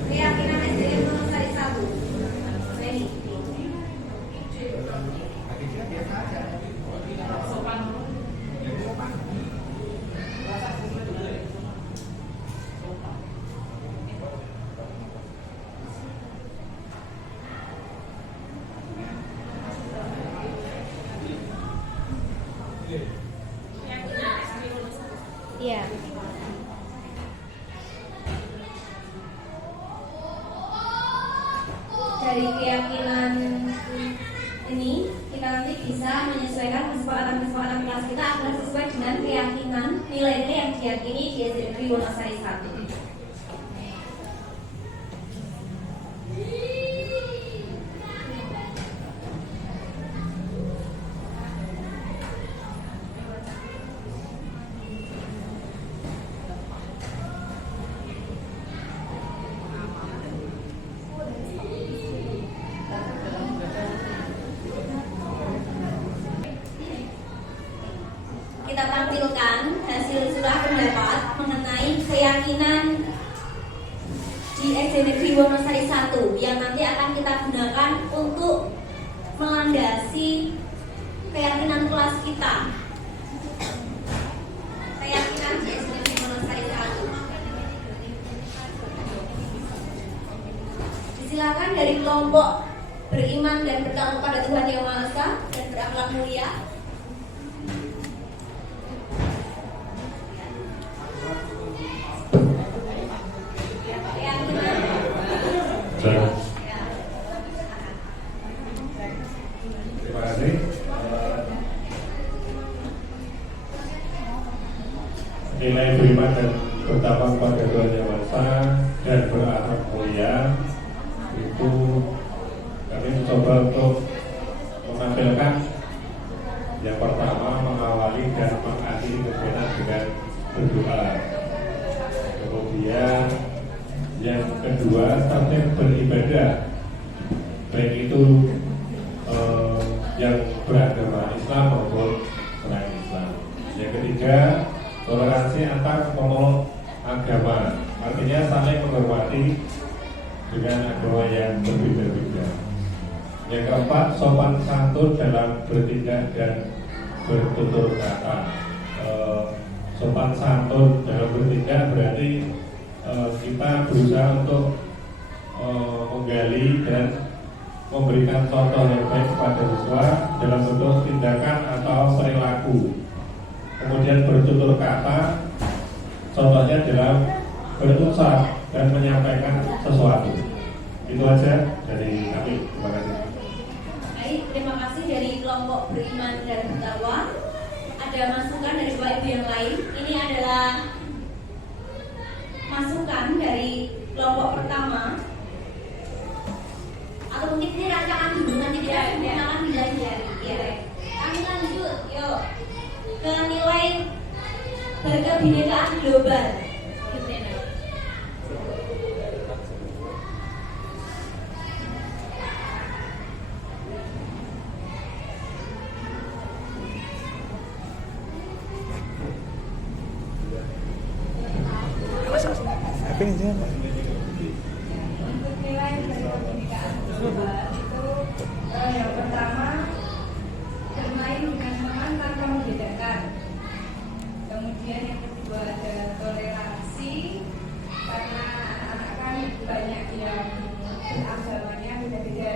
keyakinan SDN Wonosari 1. Ini. Iya. Dari keyakinan ini kita nanti bisa menyesuaikan kesepakatan kelas kita agar sesuai dengan keyakinan nilai-nilai yang diyakini di SD Negeri Wonosari 1. Kita tampilkan hasil surat pendapat mengenai keyakinan di SD Negeri Wonosari 1 yang nanti akan kita gunakan untuk melandasi keyakinan kelas kita. Keyakinan di SD Negeri Wonosari 1. Disilakan dari kelompok beriman dan bertakwa kepada Tuhan Yang Maha Esa dan berakhlak mulia. Terima kasih. Nilai beriman dan bertakwa kepada Tuhan Yang Maha Esa dan berakhlak mulia itu kami mencoba untuk menampilkan yang pertama mengawali dan mengakhiri kegiatan dengan berdoa. Kemudian yang kedua tertib beribadah, baik itu yang beragama Islam maupun selain Islam. Yang ketiga, toleransi antar pemeluk agama, artinya saling menghormati dengan agama yang berbeda-beda. Yang keempat, sopan santun dalam bertindak dan bertutur kata. Sopan santun dalam bertindak berarti kita berusaha untuk menggali dan memberikan contoh yang baik kepada siswa dalam bentuk tindakan atau perilaku. Kemudian bertutur kata, contohnya dalam berucap dan menyampaikan sesuatu. Itu aja dari kami. Terima kasih. Baik, terima kasih dari kelompok beriman dan bertakwa. Ada masukan dari Bapak Ibu yang lain. Ini adalah masukan dari kelompok pertama. Atau mungkin ini rancangan dulu, nanti kita menggunakan nilai jari. Ya. Kami lanjut, yuk ke nilai berkebinekaan global. Untuk nilai dari kebinekaan global itu yang pertama bermain dengan teman tanpa membedakan. Kemudian yang kedua ada toleransi, karena anak-anak kan banyak yang agamanya beda-beda,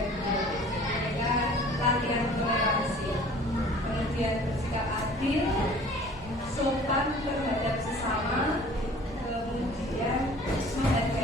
mereka latihan toleransi. Kemudian bersikap adil, sopan terhadap sesama, kemudian menghargai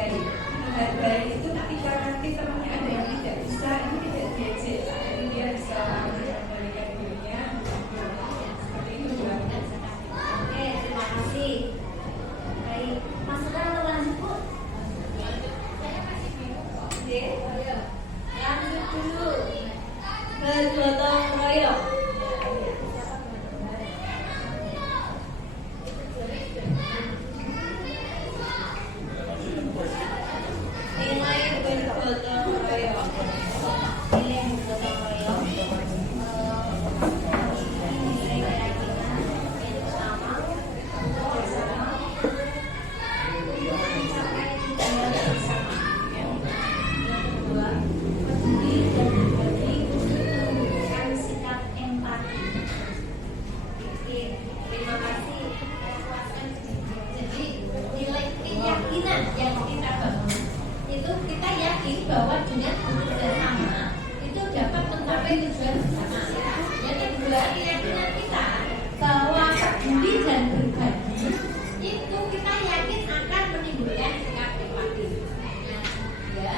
Yang kedua, keyakinan kita bahwa peduli dan berbagi itu kita yakin akan menimbulkan sikap empati. Ya,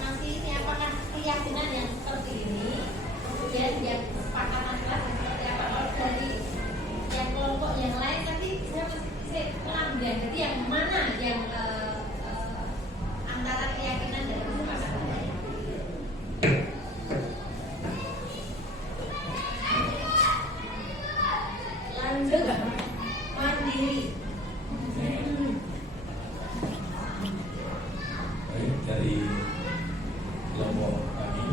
masih ini apakah keyakinan yang seperti ini? Kemudian yang kesepakatan kelas seperti apa? Kalau dari yang kelompok yang lain tadi saya pengambilan, jadi yang mana yang antara keyakinan dan kesepakatan? Lanjut, mandiri. Baik, dari kelompok kami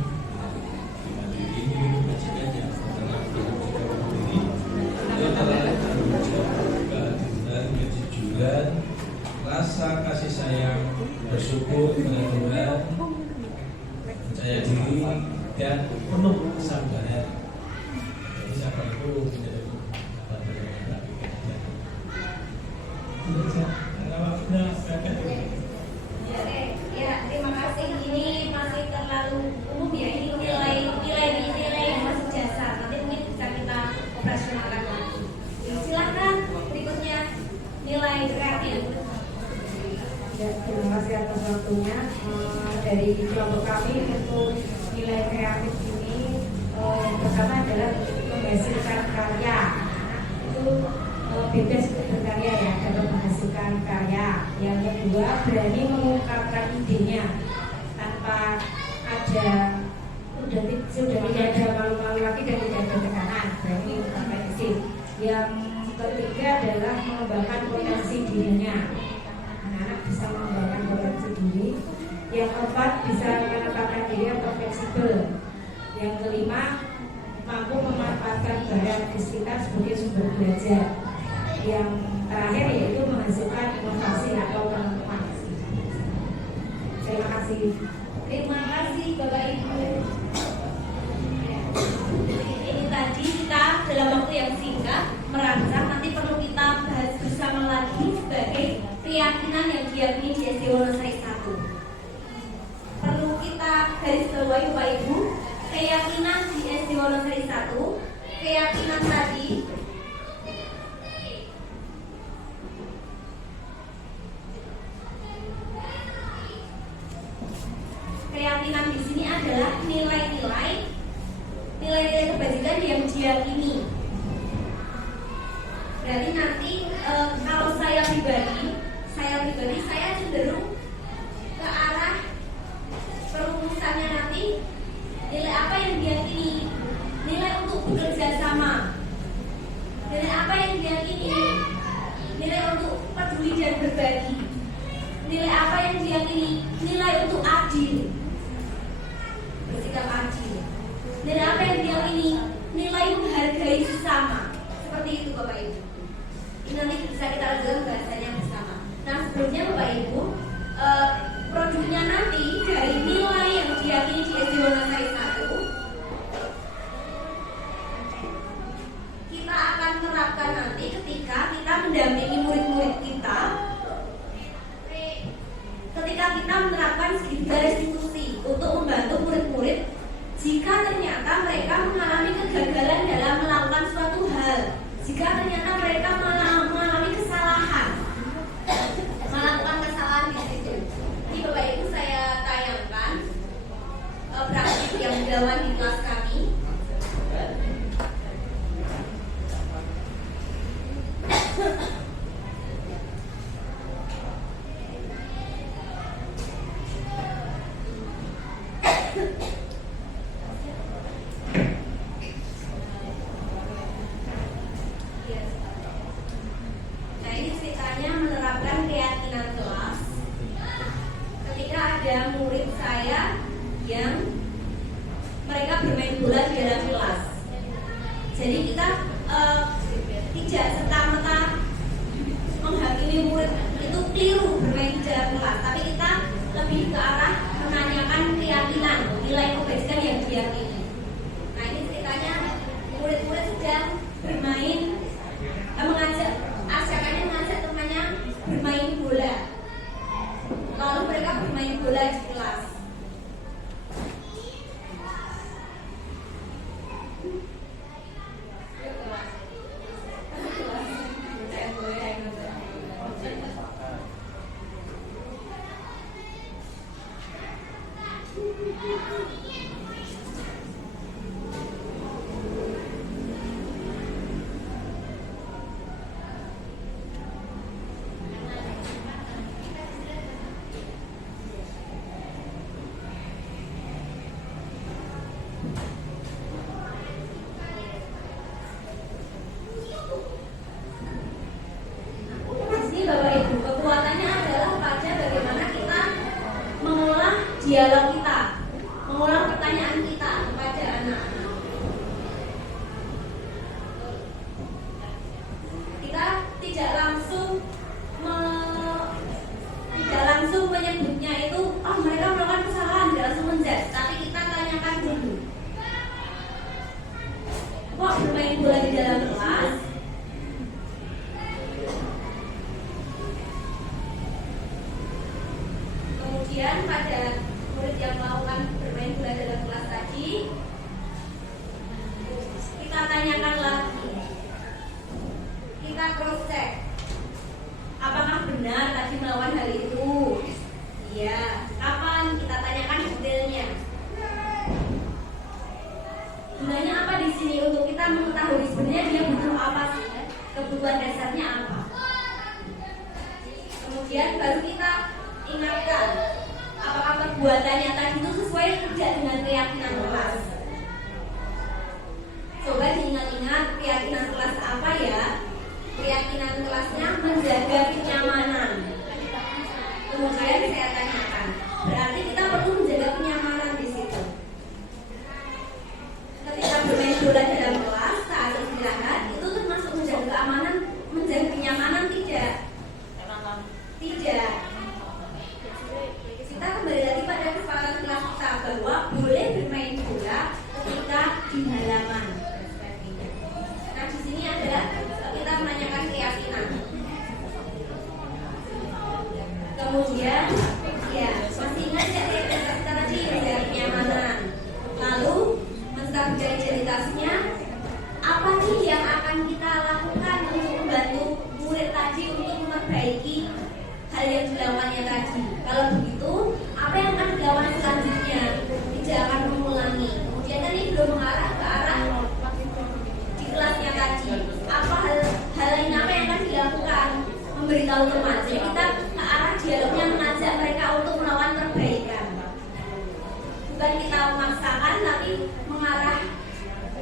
di Mandiri ini mengajikan yang tentang sikap mandiri adalah tanggung jawab, keadilan, kejujuran, rasa kasih sayang, bersyukur kepada Tuhan, percaya diri, dan penuh kesabaran. Jadi siapa itu menjadi Ya, terima kasih. Ini masih terlalu umum ya. Ini nilai yang masih dasar. Nanti mungkin bisa kita operasionalkan lagi. Silakan berikutnya nilai kreatif. Ya, terima kasih atas waktunya. Dari kelompok kami untuk nilai kreatif ini yang pertama adalah menghasilkan karya. Itu bebas berkarya ya, dapat menghasilkan karya. Yang kedua, berani mengungkapkan idenya tanpa ada sudah tidak ada malu-malu lagi dan tidak ada tekanan, berani mengungkapkan ide. Yang ketiga adalah mengembangkan potensi dirinya. Anak-anak bisa mengembangkan potensi diri. Yang keempat, bisa menempatkan diri atau fleksibel. Yang kelima, mampu memanfaatkan barang di sekitar sebagai sumber belajar. Yang terakhir yaitu menghasilkan inovasi atau penemuan. Terima kasih. Terima kasih Bapak Ibu. Ini tadi kita dalam waktu yang singkat merancang, nanti perlu kita bahas bersama lagi sebagai keyakinan yang diyakini di SD Wonosari 1. Perlu kita garis bawahi Bapak Ibu, keyakinan di SD Wonosari 1, keyakinan tadi keyakinan di sini adalah nilai-nilai kebajikan yang diyakini. Berarti nanti kalau saya pribadi saya cenderung ke arah perumusannya nanti nilai apa yang diyakini, nilai untuk bekerja sama, nilai apa yang diyakini, nilai untuk peduli dan berbagi, nilai apa yang diyakini, nilai untuk adil, bersikap adil. Nilai apa yang diyakini, nilai menghargai sesama. Seperti itu Bapak Ibu. Ini nanti bisa kita lanjutkan bahasanya bersama. Nah sebelumnya Bapak Ibu, produknya nanti dari nilai yang diyakini di SD Wonosari 1, kita akan terapkan nanti ketika kita mendampingi murid-murid kita, ketika kita menerapkan segitiga restitusi untuk membantu murid-murid jika ternyata mereka mengalami kegagalan dalam melakukan suatu hal, jika ternyata mereka mengalami kesalahan, melakukan kesalahan di situ. Ini Bapak Ibu saya tayangkan praktik yang dilakukan di kelas kami. Nah ini ceritanya menerapkan keyakinan kelas ketika ada murid saya yang mereka bermain bola di dalam kelas. Jadi kita tidak serta-merta menghakimi murid itu keliru bermain di dalam kelas, tapi kita lebih ke arah menanyakan keyakinan, nilai kebajikan yang diyakini. Nah ini ceritanya murid-murid sedang bermain, mengajak temannya bermain bola. Lalu mereka bermain bola di kelas. bermain bola di dalam kelas. Kemudian pada murid yang melakukan bermain bola dalam kelas tadi, kita tanyakan lagi, kita cross check, apakah benar tadi melawan hal itu? Iya. Kapan? Kita tanyakan detailnya. Gunanya apa di sini? Untuk kita mengetahui sebenarnya dia butuh apa sih? Kebutuhan dasarnya apa? Kemudian baru kita ingatkan, apakah perbuatannya tadi itu sesuai tidak dengan keyakinan kelas. Coba diingat-ingat keyakinan kelas apa ya? Keyakinan kelasnya menjaga kenyamanan. Kemudian saya tanyakan, berarti kita perlu menjaga kenyamanan di situ. Ketika bermain bola dalam kelas saat istirahat itu termasuk menjaga keamanan, menjaga kenyamanan tidak? Tidak. Kita kembali lagi pada kesepakatan kelas kita bahwa boleh bermain bola ketika di halaman. Nah di sini adalah kita menanyakan keyakinan. Kemudian ya masih ingat ya kita tadi menjaga kenyamanan. Lalu mencapai identitasnya apa sih yang akan kita lakukan untuk membantu murid tadi untuk memperbaiki hal yang dilakukannya tadi. Kalau begitu apa yang akan dilakukan selanjutnya? Tidak akan mengulangi. Kemudian kan ini belum mengarah ke arah di kelasnya tadi. Apa hal ini apa yang akan dilakukan? Memberitahu teman. Jadi kita ke arah dialognya mengajak mereka untuk melakukan perbaikan. Bukan kita memaksakan, tapi mengarah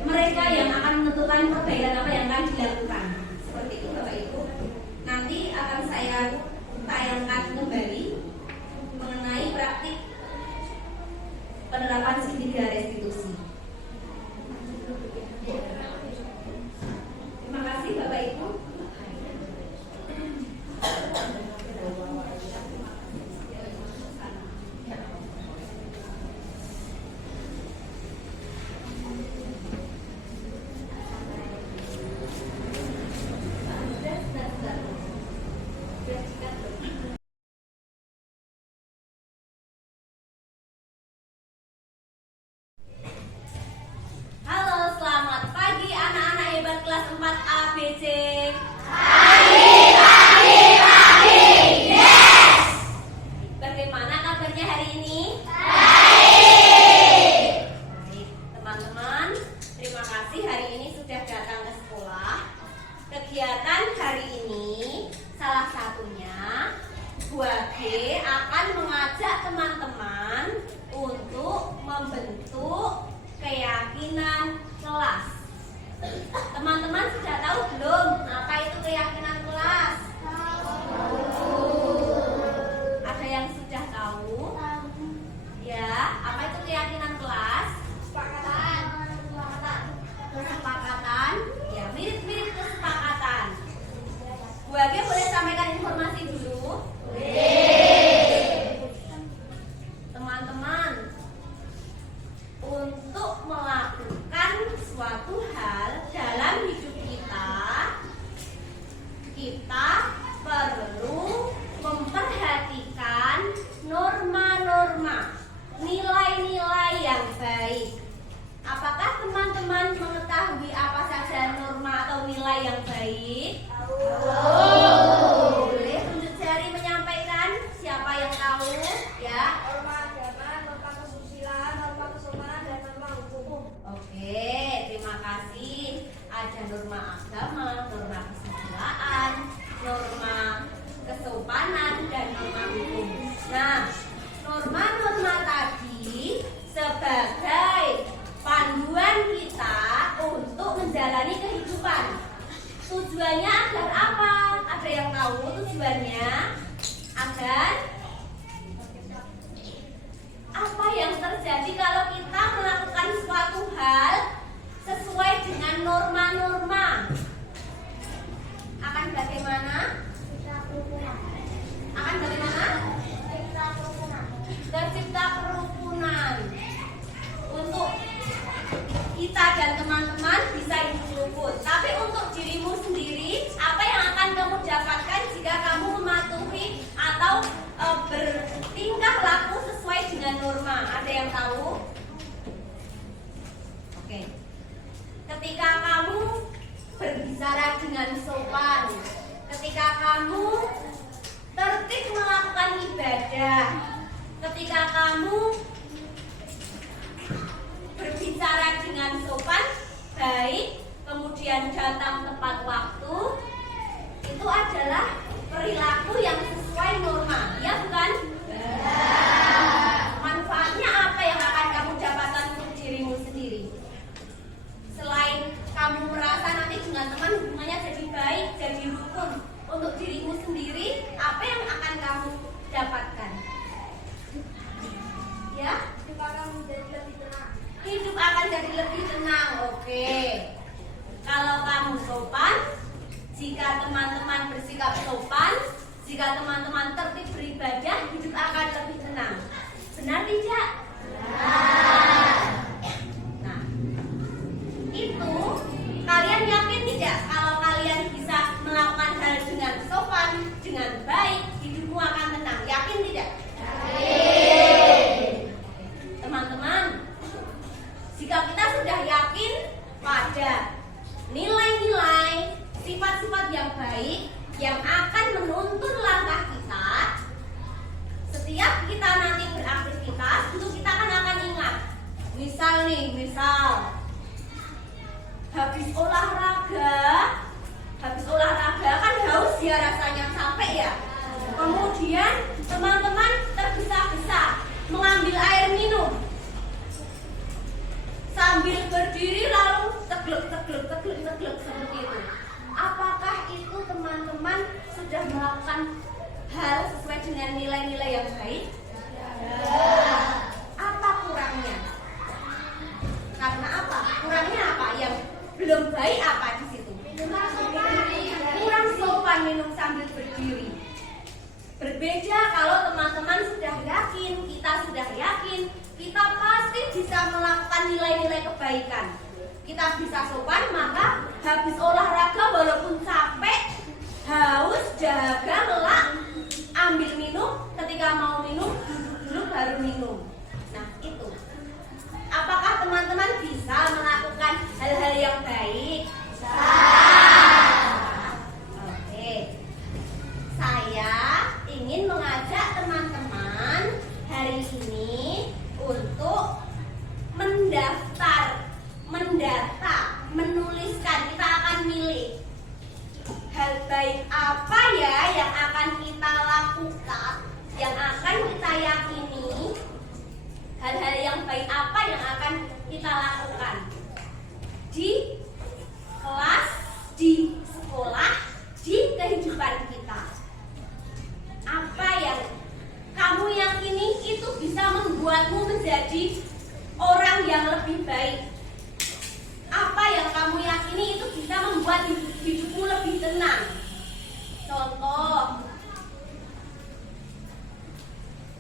mereka yang akan menentukan perbaikan apa yang akan dilakukan. Seperti itu Bapak Ibu. Nanti akan saya tayangkan kembali mengenai praktik penerapan segitiga restitusi. Terima kasih Bapak Ibu. Halo, selamat pagi anak-anak hebat kelas 4 ABC. Yes. Bagaimana kabarnya hari ini? Baik. Teman-teman, terima kasih hari ini sudah datang ke sekolah. Kegiatan hari ini salah satunya Bu Ade akan mengajak teman-teman untuk membentuk keyakinan kelas. Teman-teman sudah tahu belum apa itu keyakinan kelas? Ada yang sudah tahu? Ya, apa itu keyakinan kelas? Kesepakatan. Ya, mirip-mirip kesepakatan. Bu Age boleh sampaikan informasi dulu? Teman-teman, untuk melakukan suatu hal dalam hidup kita perlu memperhatikan norma-norma, nilai-nilai yang baik. Apakah teman-teman mengetahui apa saja norma atau nilai yang baik? Boleh tunjuk jari menyampaikan siapa yang tahu? Ya. Norma agama, norma kesusilaan, norma kesopanan, dan norma hukum. Oke, terima kasih. Ada norma agama, norma kesusilaan, norma kesopanan, dan norma hukum. Nah, norma-norma tadi sebagai panduan kita untuk menjalani kehidupan. Tujuannya agar apa? Ada yang tahu tujuannya? Agar apa yang terjadi kalau kita melakukan suatu hal sesuai dengan norma-norma? Akan bagaimana? Akan bagaimana? Tercipta kerukunan. Untuk kita dan teman-teman bisa ikut. Tapi untuk dirimu sendiri, apa yang akan kamu dapatkan jika kamu mematuhi atau bertingkah laku sesuai dengan norma? Ada yang tahu? Oke. Ketika kamu berbicara dengan sopan, ketika kamu tertib melakukan ibadah, ketika kamu berbicara dengan sopan, baik, kemudian datang tepat waktu, itu adalah perilaku yang sesuai norma, ya bukan? Manfaatnya apa yang akan kamu dapatkan untuk dirimu sendiri? Selain kamu merasa nanti dengan teman hubungannya jadi baik, jadi rukun, untuk dirimu sendiri, apa yang akan kamu dapatkan? Ya? Hidup akan menjadi lebih tenang. Hidup akan jadi lebih tenang, oke. Kalau kamu sopan, jika teman-teman bersikap sopan, jika teman-teman tertib beribadah, hidup akan lebih tenang. Benar tidak? Benar. Nah, itu kalian yakin tidak kalau kalian bisa melakukan hal dengan sopan, dengan baik, hidupmu akan tenang? Yakin tidak? Yakin. Teman-teman, jika kita sudah yakin pada nilai-nilai, sifat-sifat yang baik yang akan menuntun langkah kita, setiap kita nanti beraktivitas, itu kita akan ingat. Misal habis olahraga kan haus ya rasanya, capek ya. Kemudian teman-teman tergesa-gesa mengambil air minum, sambil berdiri lalu teglek seperti itu. Apakah itu teman-teman sudah melakukan hal sesuai dengan nilai-nilai yang baik? Apa kurangnya? Karena apa? Kurangnya apa? Yang belum baik apa di situ? Kurang sopan minum sambil berdiri. Berbeda kalau teman-teman sudah yakin, kita sudah yakin, kita pasti bisa melakukan nilai-nilai kebaikan. Kita bisa sopan, maka habis olahraga walaupun capek, haus, dahaga, lelah, ambil minum, ketika mau minum, dulu baru minum. Nah itu. Apakah teman-teman bisa melakukan hal-hal yang baik? Bisa. Oke. Saya ingin mengajak teman-teman hari ini untuk mendata, menuliskan. Kita akan milih hal baik apa ya yang akan kita lakukan, yang akan kita yakini. Hal-hal yang baik apa yang akan kita lakukan di kelas, di sekolah, di kehidupan kita. Apa yang kamu yakini itu bisa membuatmu menjadi orang yang lebih baik? Apa yang kamu yakini itu bisa membuat hidupmu lebih tenang? Contoh,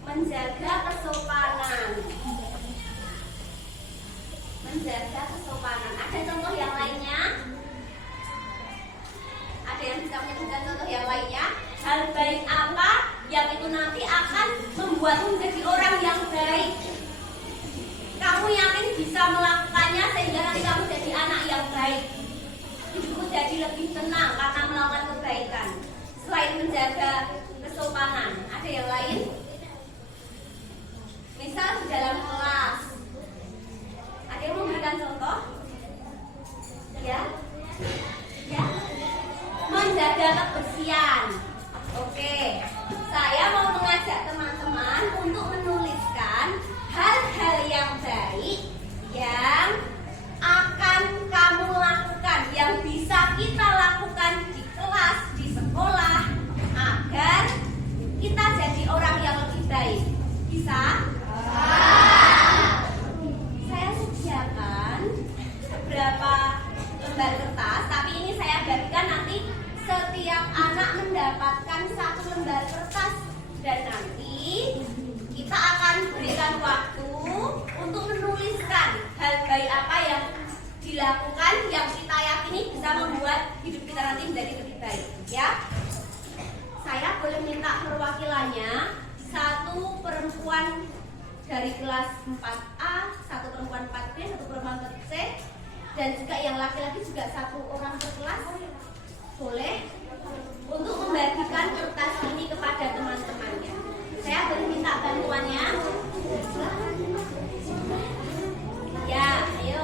menjaga kesopanan. Menjaga kesopanan. Ada contoh yang lainnya? Ada yang bisa menyebutkan contoh yang lainnya? Hal baik apa yang itu nanti akan membuatmu menjadi orang yang baik? Kamu yakin bisa melakukannya sehingga nanti kamu jadi anak yang baik. Hidupmu jadi lebih tenang karena melakukan kebaikan. Selain menjaga kesopanan, ada yang lain? Misal di dalam kelas, ada yang memberikan contoh? Ya? Menjaga kebersihan. Oke, saya mau mengajak teman-teman untuk menuliskan hal-hal yang baik yang akan kamu lakukan, yang bisa kita lakukan di kelas, di sekolah, agar kita jadi orang yang lebih baik. Bisa? Saya sediakan beberapa lembar kertas, tapi ini saya bagikan nanti setiap anak mendapatkan satu lembar kertas, dan nanti kita akan berikan waktu untuk menuliskan hal baik apa yang dilakukan yang kita yakini bisa Istilahnya satu perempuan dari kelas 4A, satu perempuan 4B, satu perempuan 4C, dan juga yang laki-laki juga satu orang per kelas boleh untuk membagikan kertas ini kepada teman-temannya. Saya boleh minta bantuannya? Ya, ayo.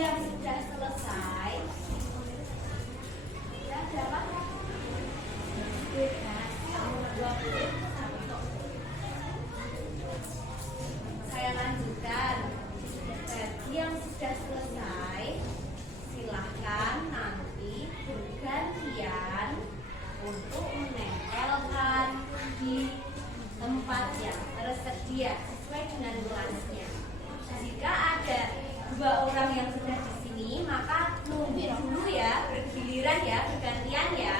yang sudah selesai. Ya, dapat. Saya lanjutkan. Bagi yang sudah selesai, silahkan nanti bergantian untuk menempelkan di tempat yang tersedia sesuai dengan kelasnya. Jika ada 2 orang yang sudah di sini, maka nunggu dulu ya, bergiliran ya, bergantian ya.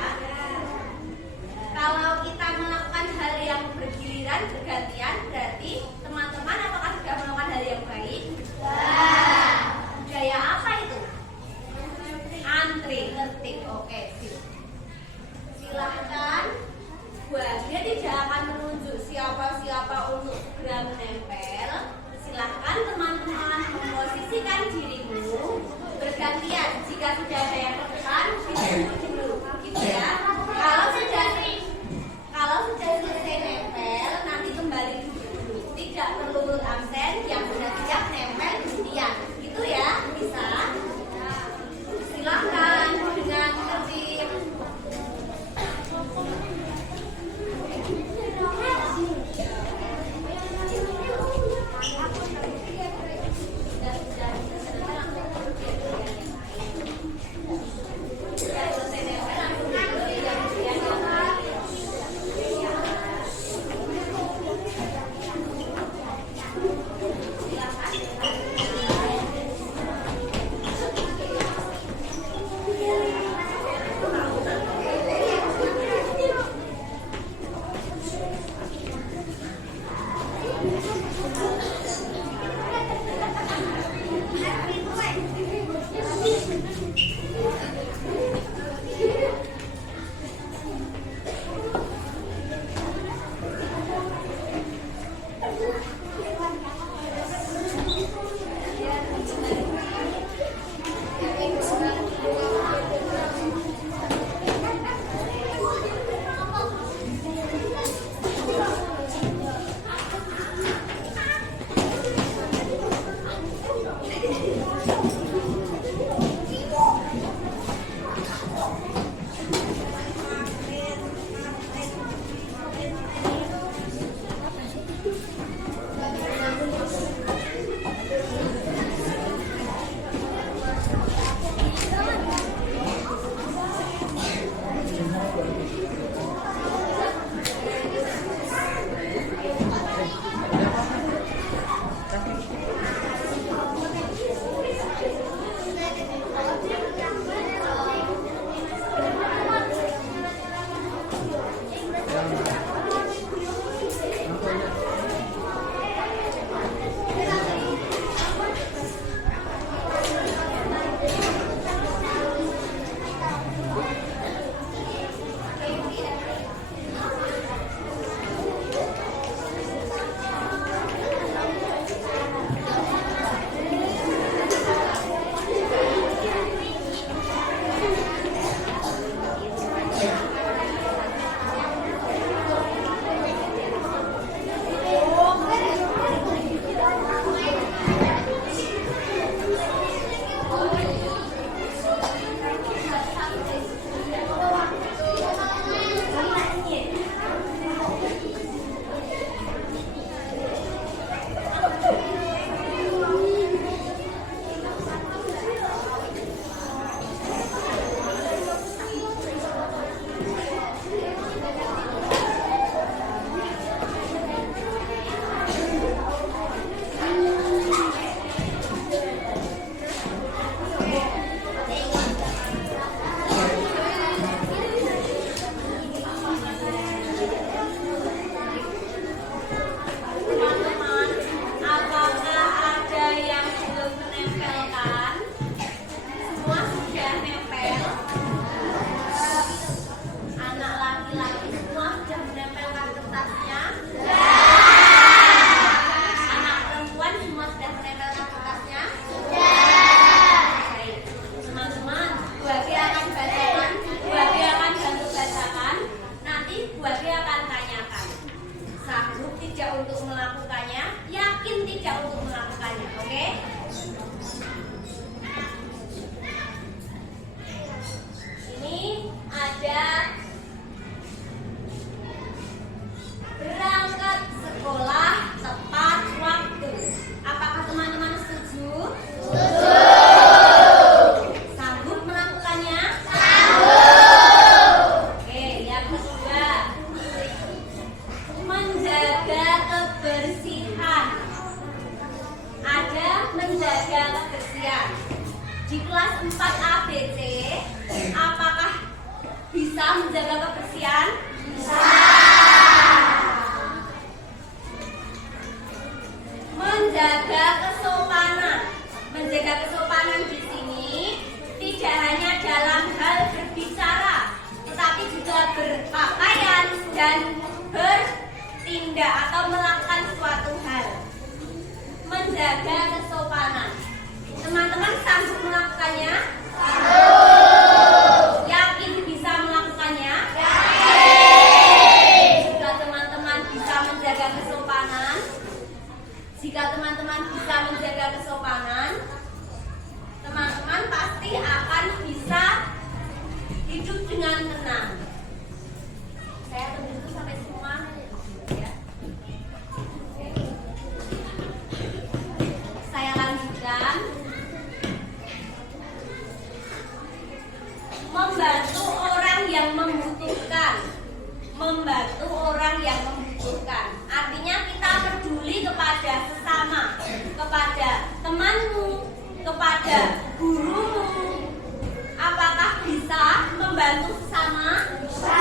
Kalau kita melakukan hal yang bergiliran, bergantian, berarti teman-teman apakah sudah melakukan hal yang baik? Budaya apa itu? Antri, tertib. Oke, sip. Silahkan. Dia tidak akan menunjuk siapa-siapa untuk segera menempel. Silahkan teman-teman memposisikan dirimu bergantian. Jika sudah ada yang terdepan, duduk dulu, gitu ya. Kalau sudah selesai nempel, nanti kembali duduk dulu. Tidak perlu absen, yang sudah siap nempel kemudian. Gitu ya, bisa. Silahkan dengan tertib. belajar di kelas 4 ABC, apakah bisa menjaga kebersihan? Bisa. Menjaga kesopanan. Menjaga kesopanan di sini tidak hanya dalam hal berbicara, tetapi juga berpakaian dan bertindak atau melakukan suatu hal. Menjaga kesopanan. Teman-teman sanggup melakukannya? Sanggup. Yakin bisa melakukannya? Yakin. Jika teman-teman bisa menjaga kesopanan, teman-teman pasti akan bisa hidup dengan tenang. Saya tunggu dulu sampai semua ya. Saya lanjutkan. Membantu orang yang membutuhkan. Membantu orang yang membutuhkan. Artinya kita peduli kepada sesama, kepada temanmu, kepada gurumu. Apakah bisa membantu sesama? Bisa.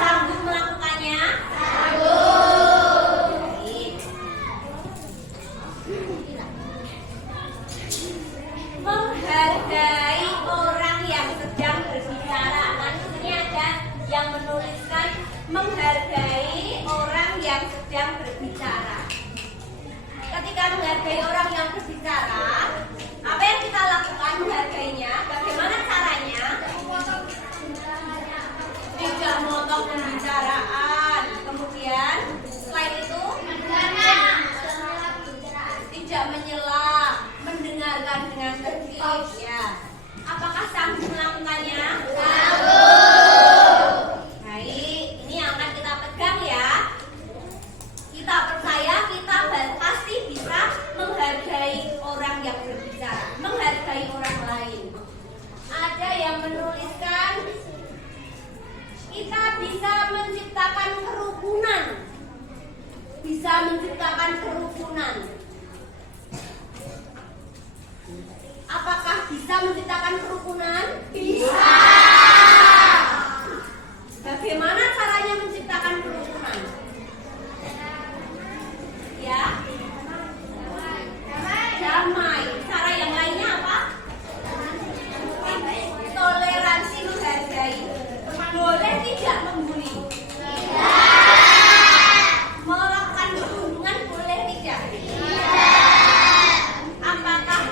Sanggup melakukannya? Sanggup. Menghargai orang yang sedang berbicara. Nah, di sini ada yang menuliskan menghargai orang yang sedang berbicara. Ketika menghargai orang yang berbicara, apa yang kita lakukan menghargainya? Bagaimana caranya? Tidak memotong pembicaraan. Kemudian selain itu tidak menyela, mendengarkan dengan tertib. Ya. Apakah sanggup melakukannya? Sanggup. Baik, ini yang akan kita pegang ya. Kita percaya kita pasti bisa menghargai orang yang berbicara, menghargai orang lain. Ada yang menuliskan kita bisa menciptakan kerukunan. Bisa menciptakan kerukunan. Apakah bisa menciptakan kerukunan? Bisa. Bagaimana caranya menciptakan kerukunan? Ya, damai. Cara yang lainnya apa? Toleransi, menghargai. Boleh tidak membuli? Tidak. Melakukan perundungan boleh tidak? Tidak. Apakah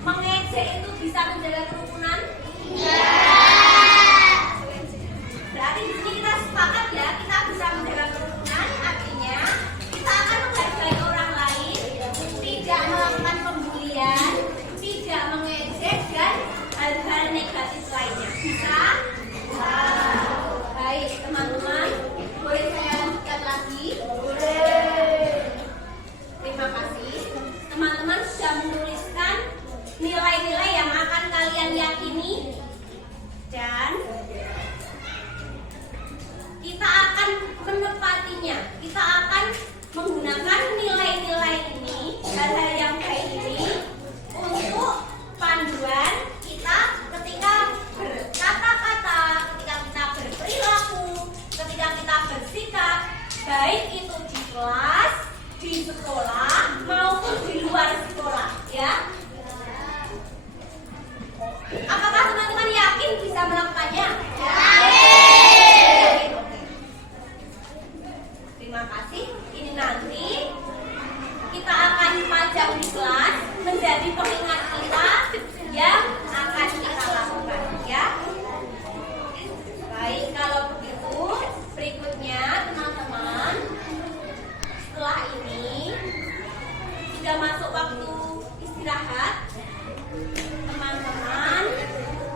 mengejek itu bisa menjaga kerukunan? Tidak. Berarti di sini kita sepakat ya, kita bisa menjaga kerukunan. Artinya kita akan menghargai orang lain, tidak melakukan pembulian, tidak mengejek dan hal-hal negatif lainnya. Bisa? Bisa. Baik teman-teman, boleh saya lanjutkan lagi? Boleh. Terima kasih. Teman-teman sudah menuliskan nilai-nilai yang akan kalian yakini dan kita akan menepatinya. Kita akan menggunakan nilai-nilai ini, hal-hal yang baik ini untuk panduan kita ketika berkata-kata, ketika kita berperilaku, ketika kita bersikap, baik itu di kelas, di sekolah maupun di luar sekolah, ya. Apakah teman-teman yakin bisa melakukannya? Yakin. Terima kasih. Ini nanti kita akan pajang di kelas menjadi pengingat kita yang akan kita lakukan, ya. Baik, kalau begitu berikutnya teman-teman, setelah ini sudah masuk waktu istirahat. Teman-teman,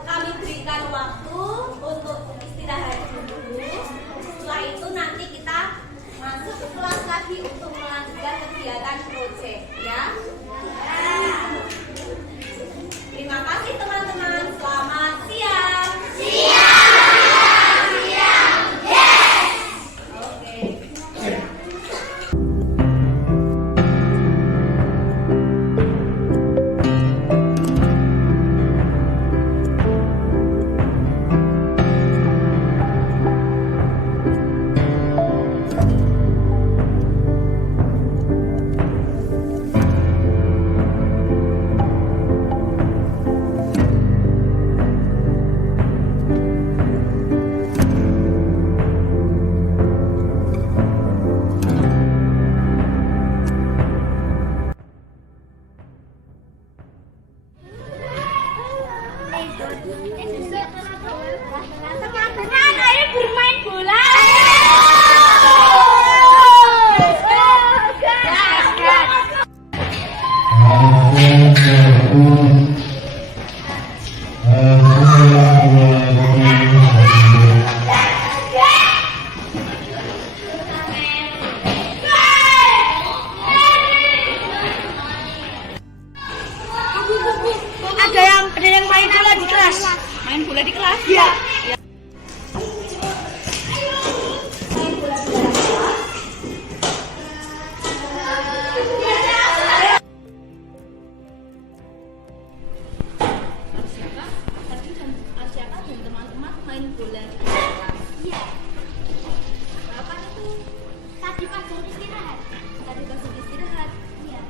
kami berikan waktu untuk istirahat dulu. Setelah itu nanti kita masuk ke kelas lagi untuk melanjutkan kegiatan proyek, ya. Terima kasih teman-teman. Selamat siang. Siang. Siang. Yes. Oke. Teman-teman, ayo bermain bola. Ada yang main bola di kelas. Main bola di kelas? Iya. Arsyaka dan teman-teman main bola di kelas. Iya. Kapan itu? Tadi pas jam istirahat. Tadi pas istirahat. Iya.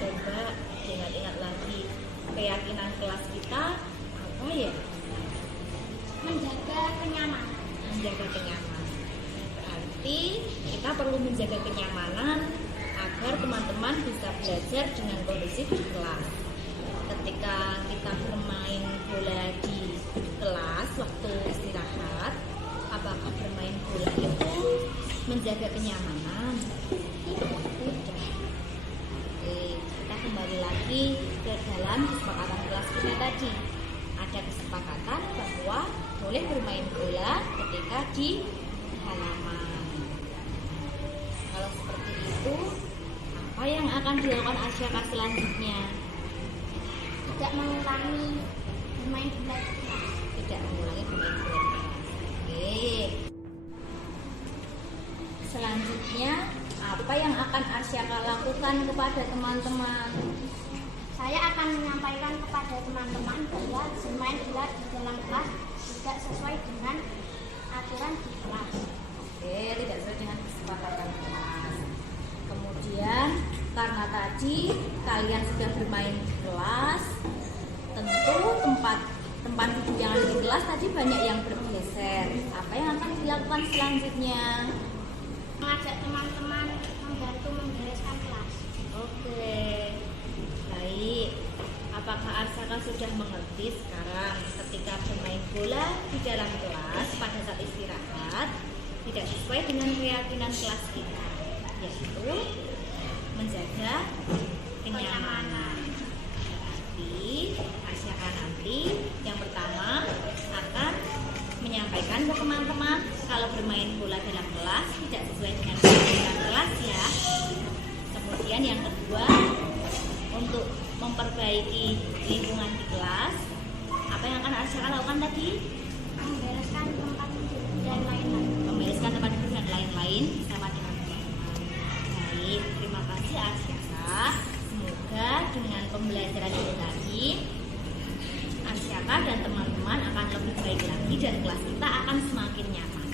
Coba ingat-ingat lagi keyakinan kelas kita apa ya? Menjaga kenyamanan. Menjaga kenyamanan. Berarti kita perlu menjaga kenyamanan agar teman-teman bisa belajar dengan kondusif di kelas. Ketika kita bermain bola di kelas waktu istirahat, apakah bermain bola itu menjaga kenyamanan? Tidak. Oke, kita kembali lagi ke dalam kesepakatan kelas kita tadi. Ada kesepakatan bahwa boleh bermain bola ketika di halaman. Kalau seperti itu, apa yang akan dilakukan Arsyaka selanjutnya? Tidak mengulangi bermain bola di kelas. Tidak mengulangi bermain bola di kelas. Oke. Selanjutnya, apa yang akan Arsyaka lakukan kepada teman-teman? Saya akan menyampaikan kepada teman-teman bahwa bermain bola di dalam kelas tidak sesuai dengan aturan di kelas. Oke, tidak sesuai dengan kesepakatan kelas. Kemudian, karena tadi kalian sudah bermain di kelas, tentu tempat duduk yang ada di kelas tadi banyak yang bergeser. Apa yang akan dilakukan selanjutnya? Mengajak teman-teman membantu membereskan kelas. Oke, baik. Apakah Arsyaka sudah mengerti sekarang ketika bermain bola di dalam kelas pada saat istirahat tidak sesuai dengan keyakinan kelas kita, yaitu menjaga kenyamanan. Berarti Arsyaka nanti yang pertama akan menyampaikan ke teman-teman kalau bermain bola dalam kelas tidak sesuai dengan keyakinan kelas ya. Kemudian yang kedua, untuk memperbaiki lingkungan di kelas, apa yang akan Arsyaka lakukan tadi? Membereskan tempat duduk dan lain-lain. Membereskan tempat duduk dan lain-lain sama dengan teman-teman. Baik, terima kasih Arsyaka. Semoga dengan pembelajaran ini tadi Arsyaka dan teman-teman akan lebih baik lagi dan kelas kita akan semakin nyaman.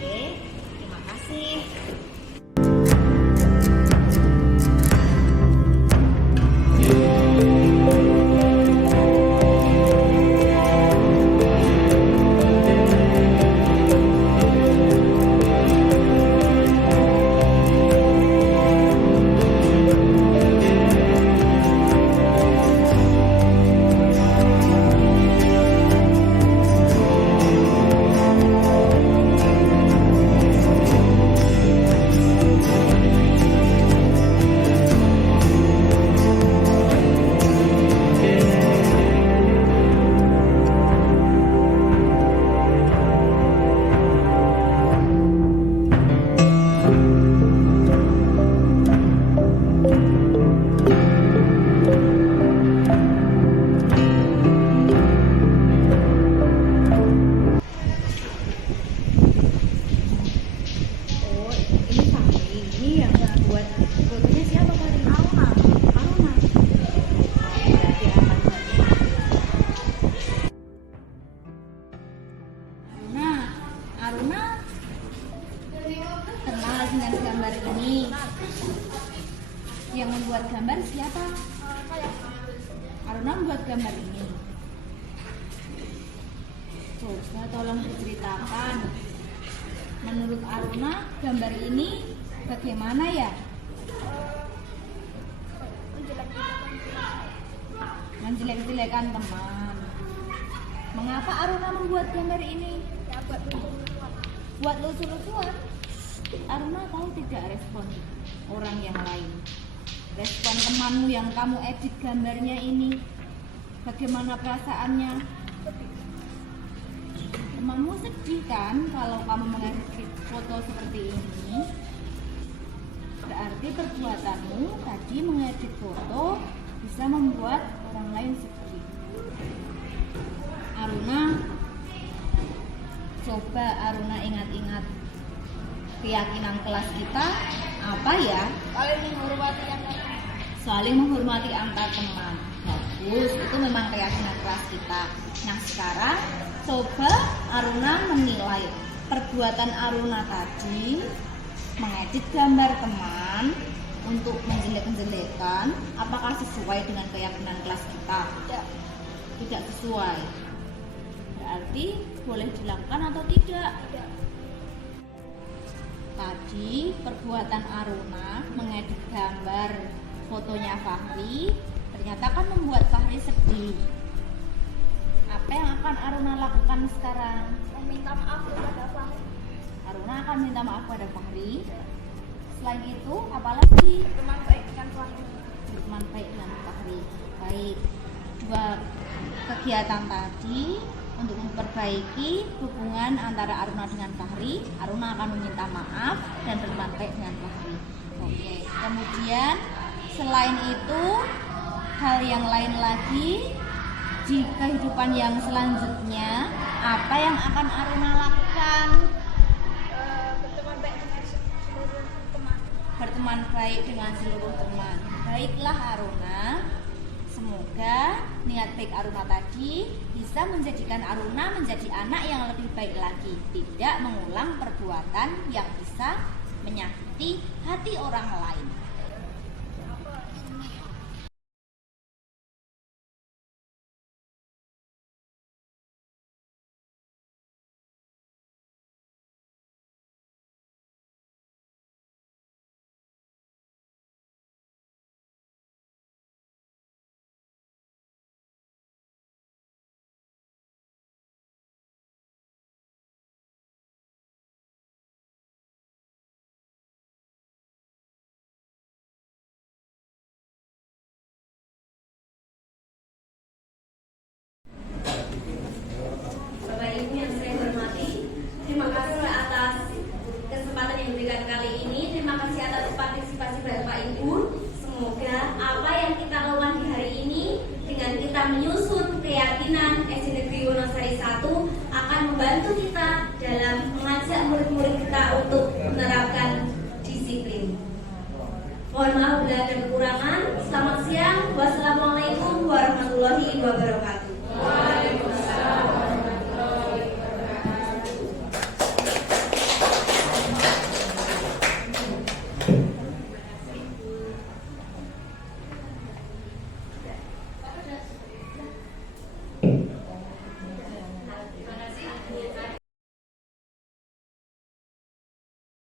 Oke, terima kasih. Yang membuat gambar siapa? Aruna membuat gambar ini. Coba tolong diceritakan. Menurut Aruna, gambar ini bagaimana ya? menjelek-jelekan teman. Mengapa Aruna membuat gambar ini? Ya, buat lucu-lucuan. Aruna tahu tidak respon orang yang lain, respon temanmu yang kamu edit gambarnya ini, bagaimana perasaannya? Temanmu sedih kan kalau kamu mengedit foto seperti ini? Berarti perbuatanmu tadi mengedit foto bisa membuat orang lain sedih. Aruna, coba Aruna ingat-ingat keyakinan kelas kita apa ya? Saling menghormati antar teman. Bagus, itu memang keyakinan kelas kita. Nah sekarang coba Aruna menilai perbuatan Aruna tadi mengedit gambar teman untuk menjelek-jelekan, apakah sesuai dengan keyakinan kelas kita? Tidak sesuai. Berarti boleh dilakukan atau tidak? Tadi perbuatan Aruna mengedit gambar fotonya Fahri ternyata kan membuat Fahri sedih. Apa yang akan Aruna lakukan sekarang? Meminta maaf kepada Fahri. Aruna akan minta maaf pada Fahri. Selain itu, apalagi? Berteman baik dengan Fahri. Berteman baik dengan Fahri. Baik. Dua kegiatan tadi untuk memperbaiki hubungan antara Aruna dengan Fahri. Aruna akan meminta maaf dan berteman baik dengan Fahri. Oke. Kemudian selain itu, hal yang lain lagi di kehidupan yang selanjutnya, apa yang akan Aruna lakukan? Berteman baik dengan seluruh teman. Berteman baik dengan seluruh teman. Baiklah Aruna, semoga niat baik Aruna tadi bisa menjadikan Aruna menjadi anak yang lebih baik lagi, tidak mengulang perbuatan yang bisa menyakiti hati orang lain. Bapak Ibu yang saya hormati, terima kasih atas kesempatan yang diberikan kali ini. Terima kasih atas partisipasi Bapak Ibu. Semoga apa yang kita lakukan di hari ini dengan kita menyusun keyakinan SD Negeri Wonosari 1 akan membantu kita dalam mengajak murid-murid kita untuk menerapkan disiplin. Mohon maaf bila ada kekurangan. Selamat siang. Wassalamualaikum warahmatullahi wabarakatuh.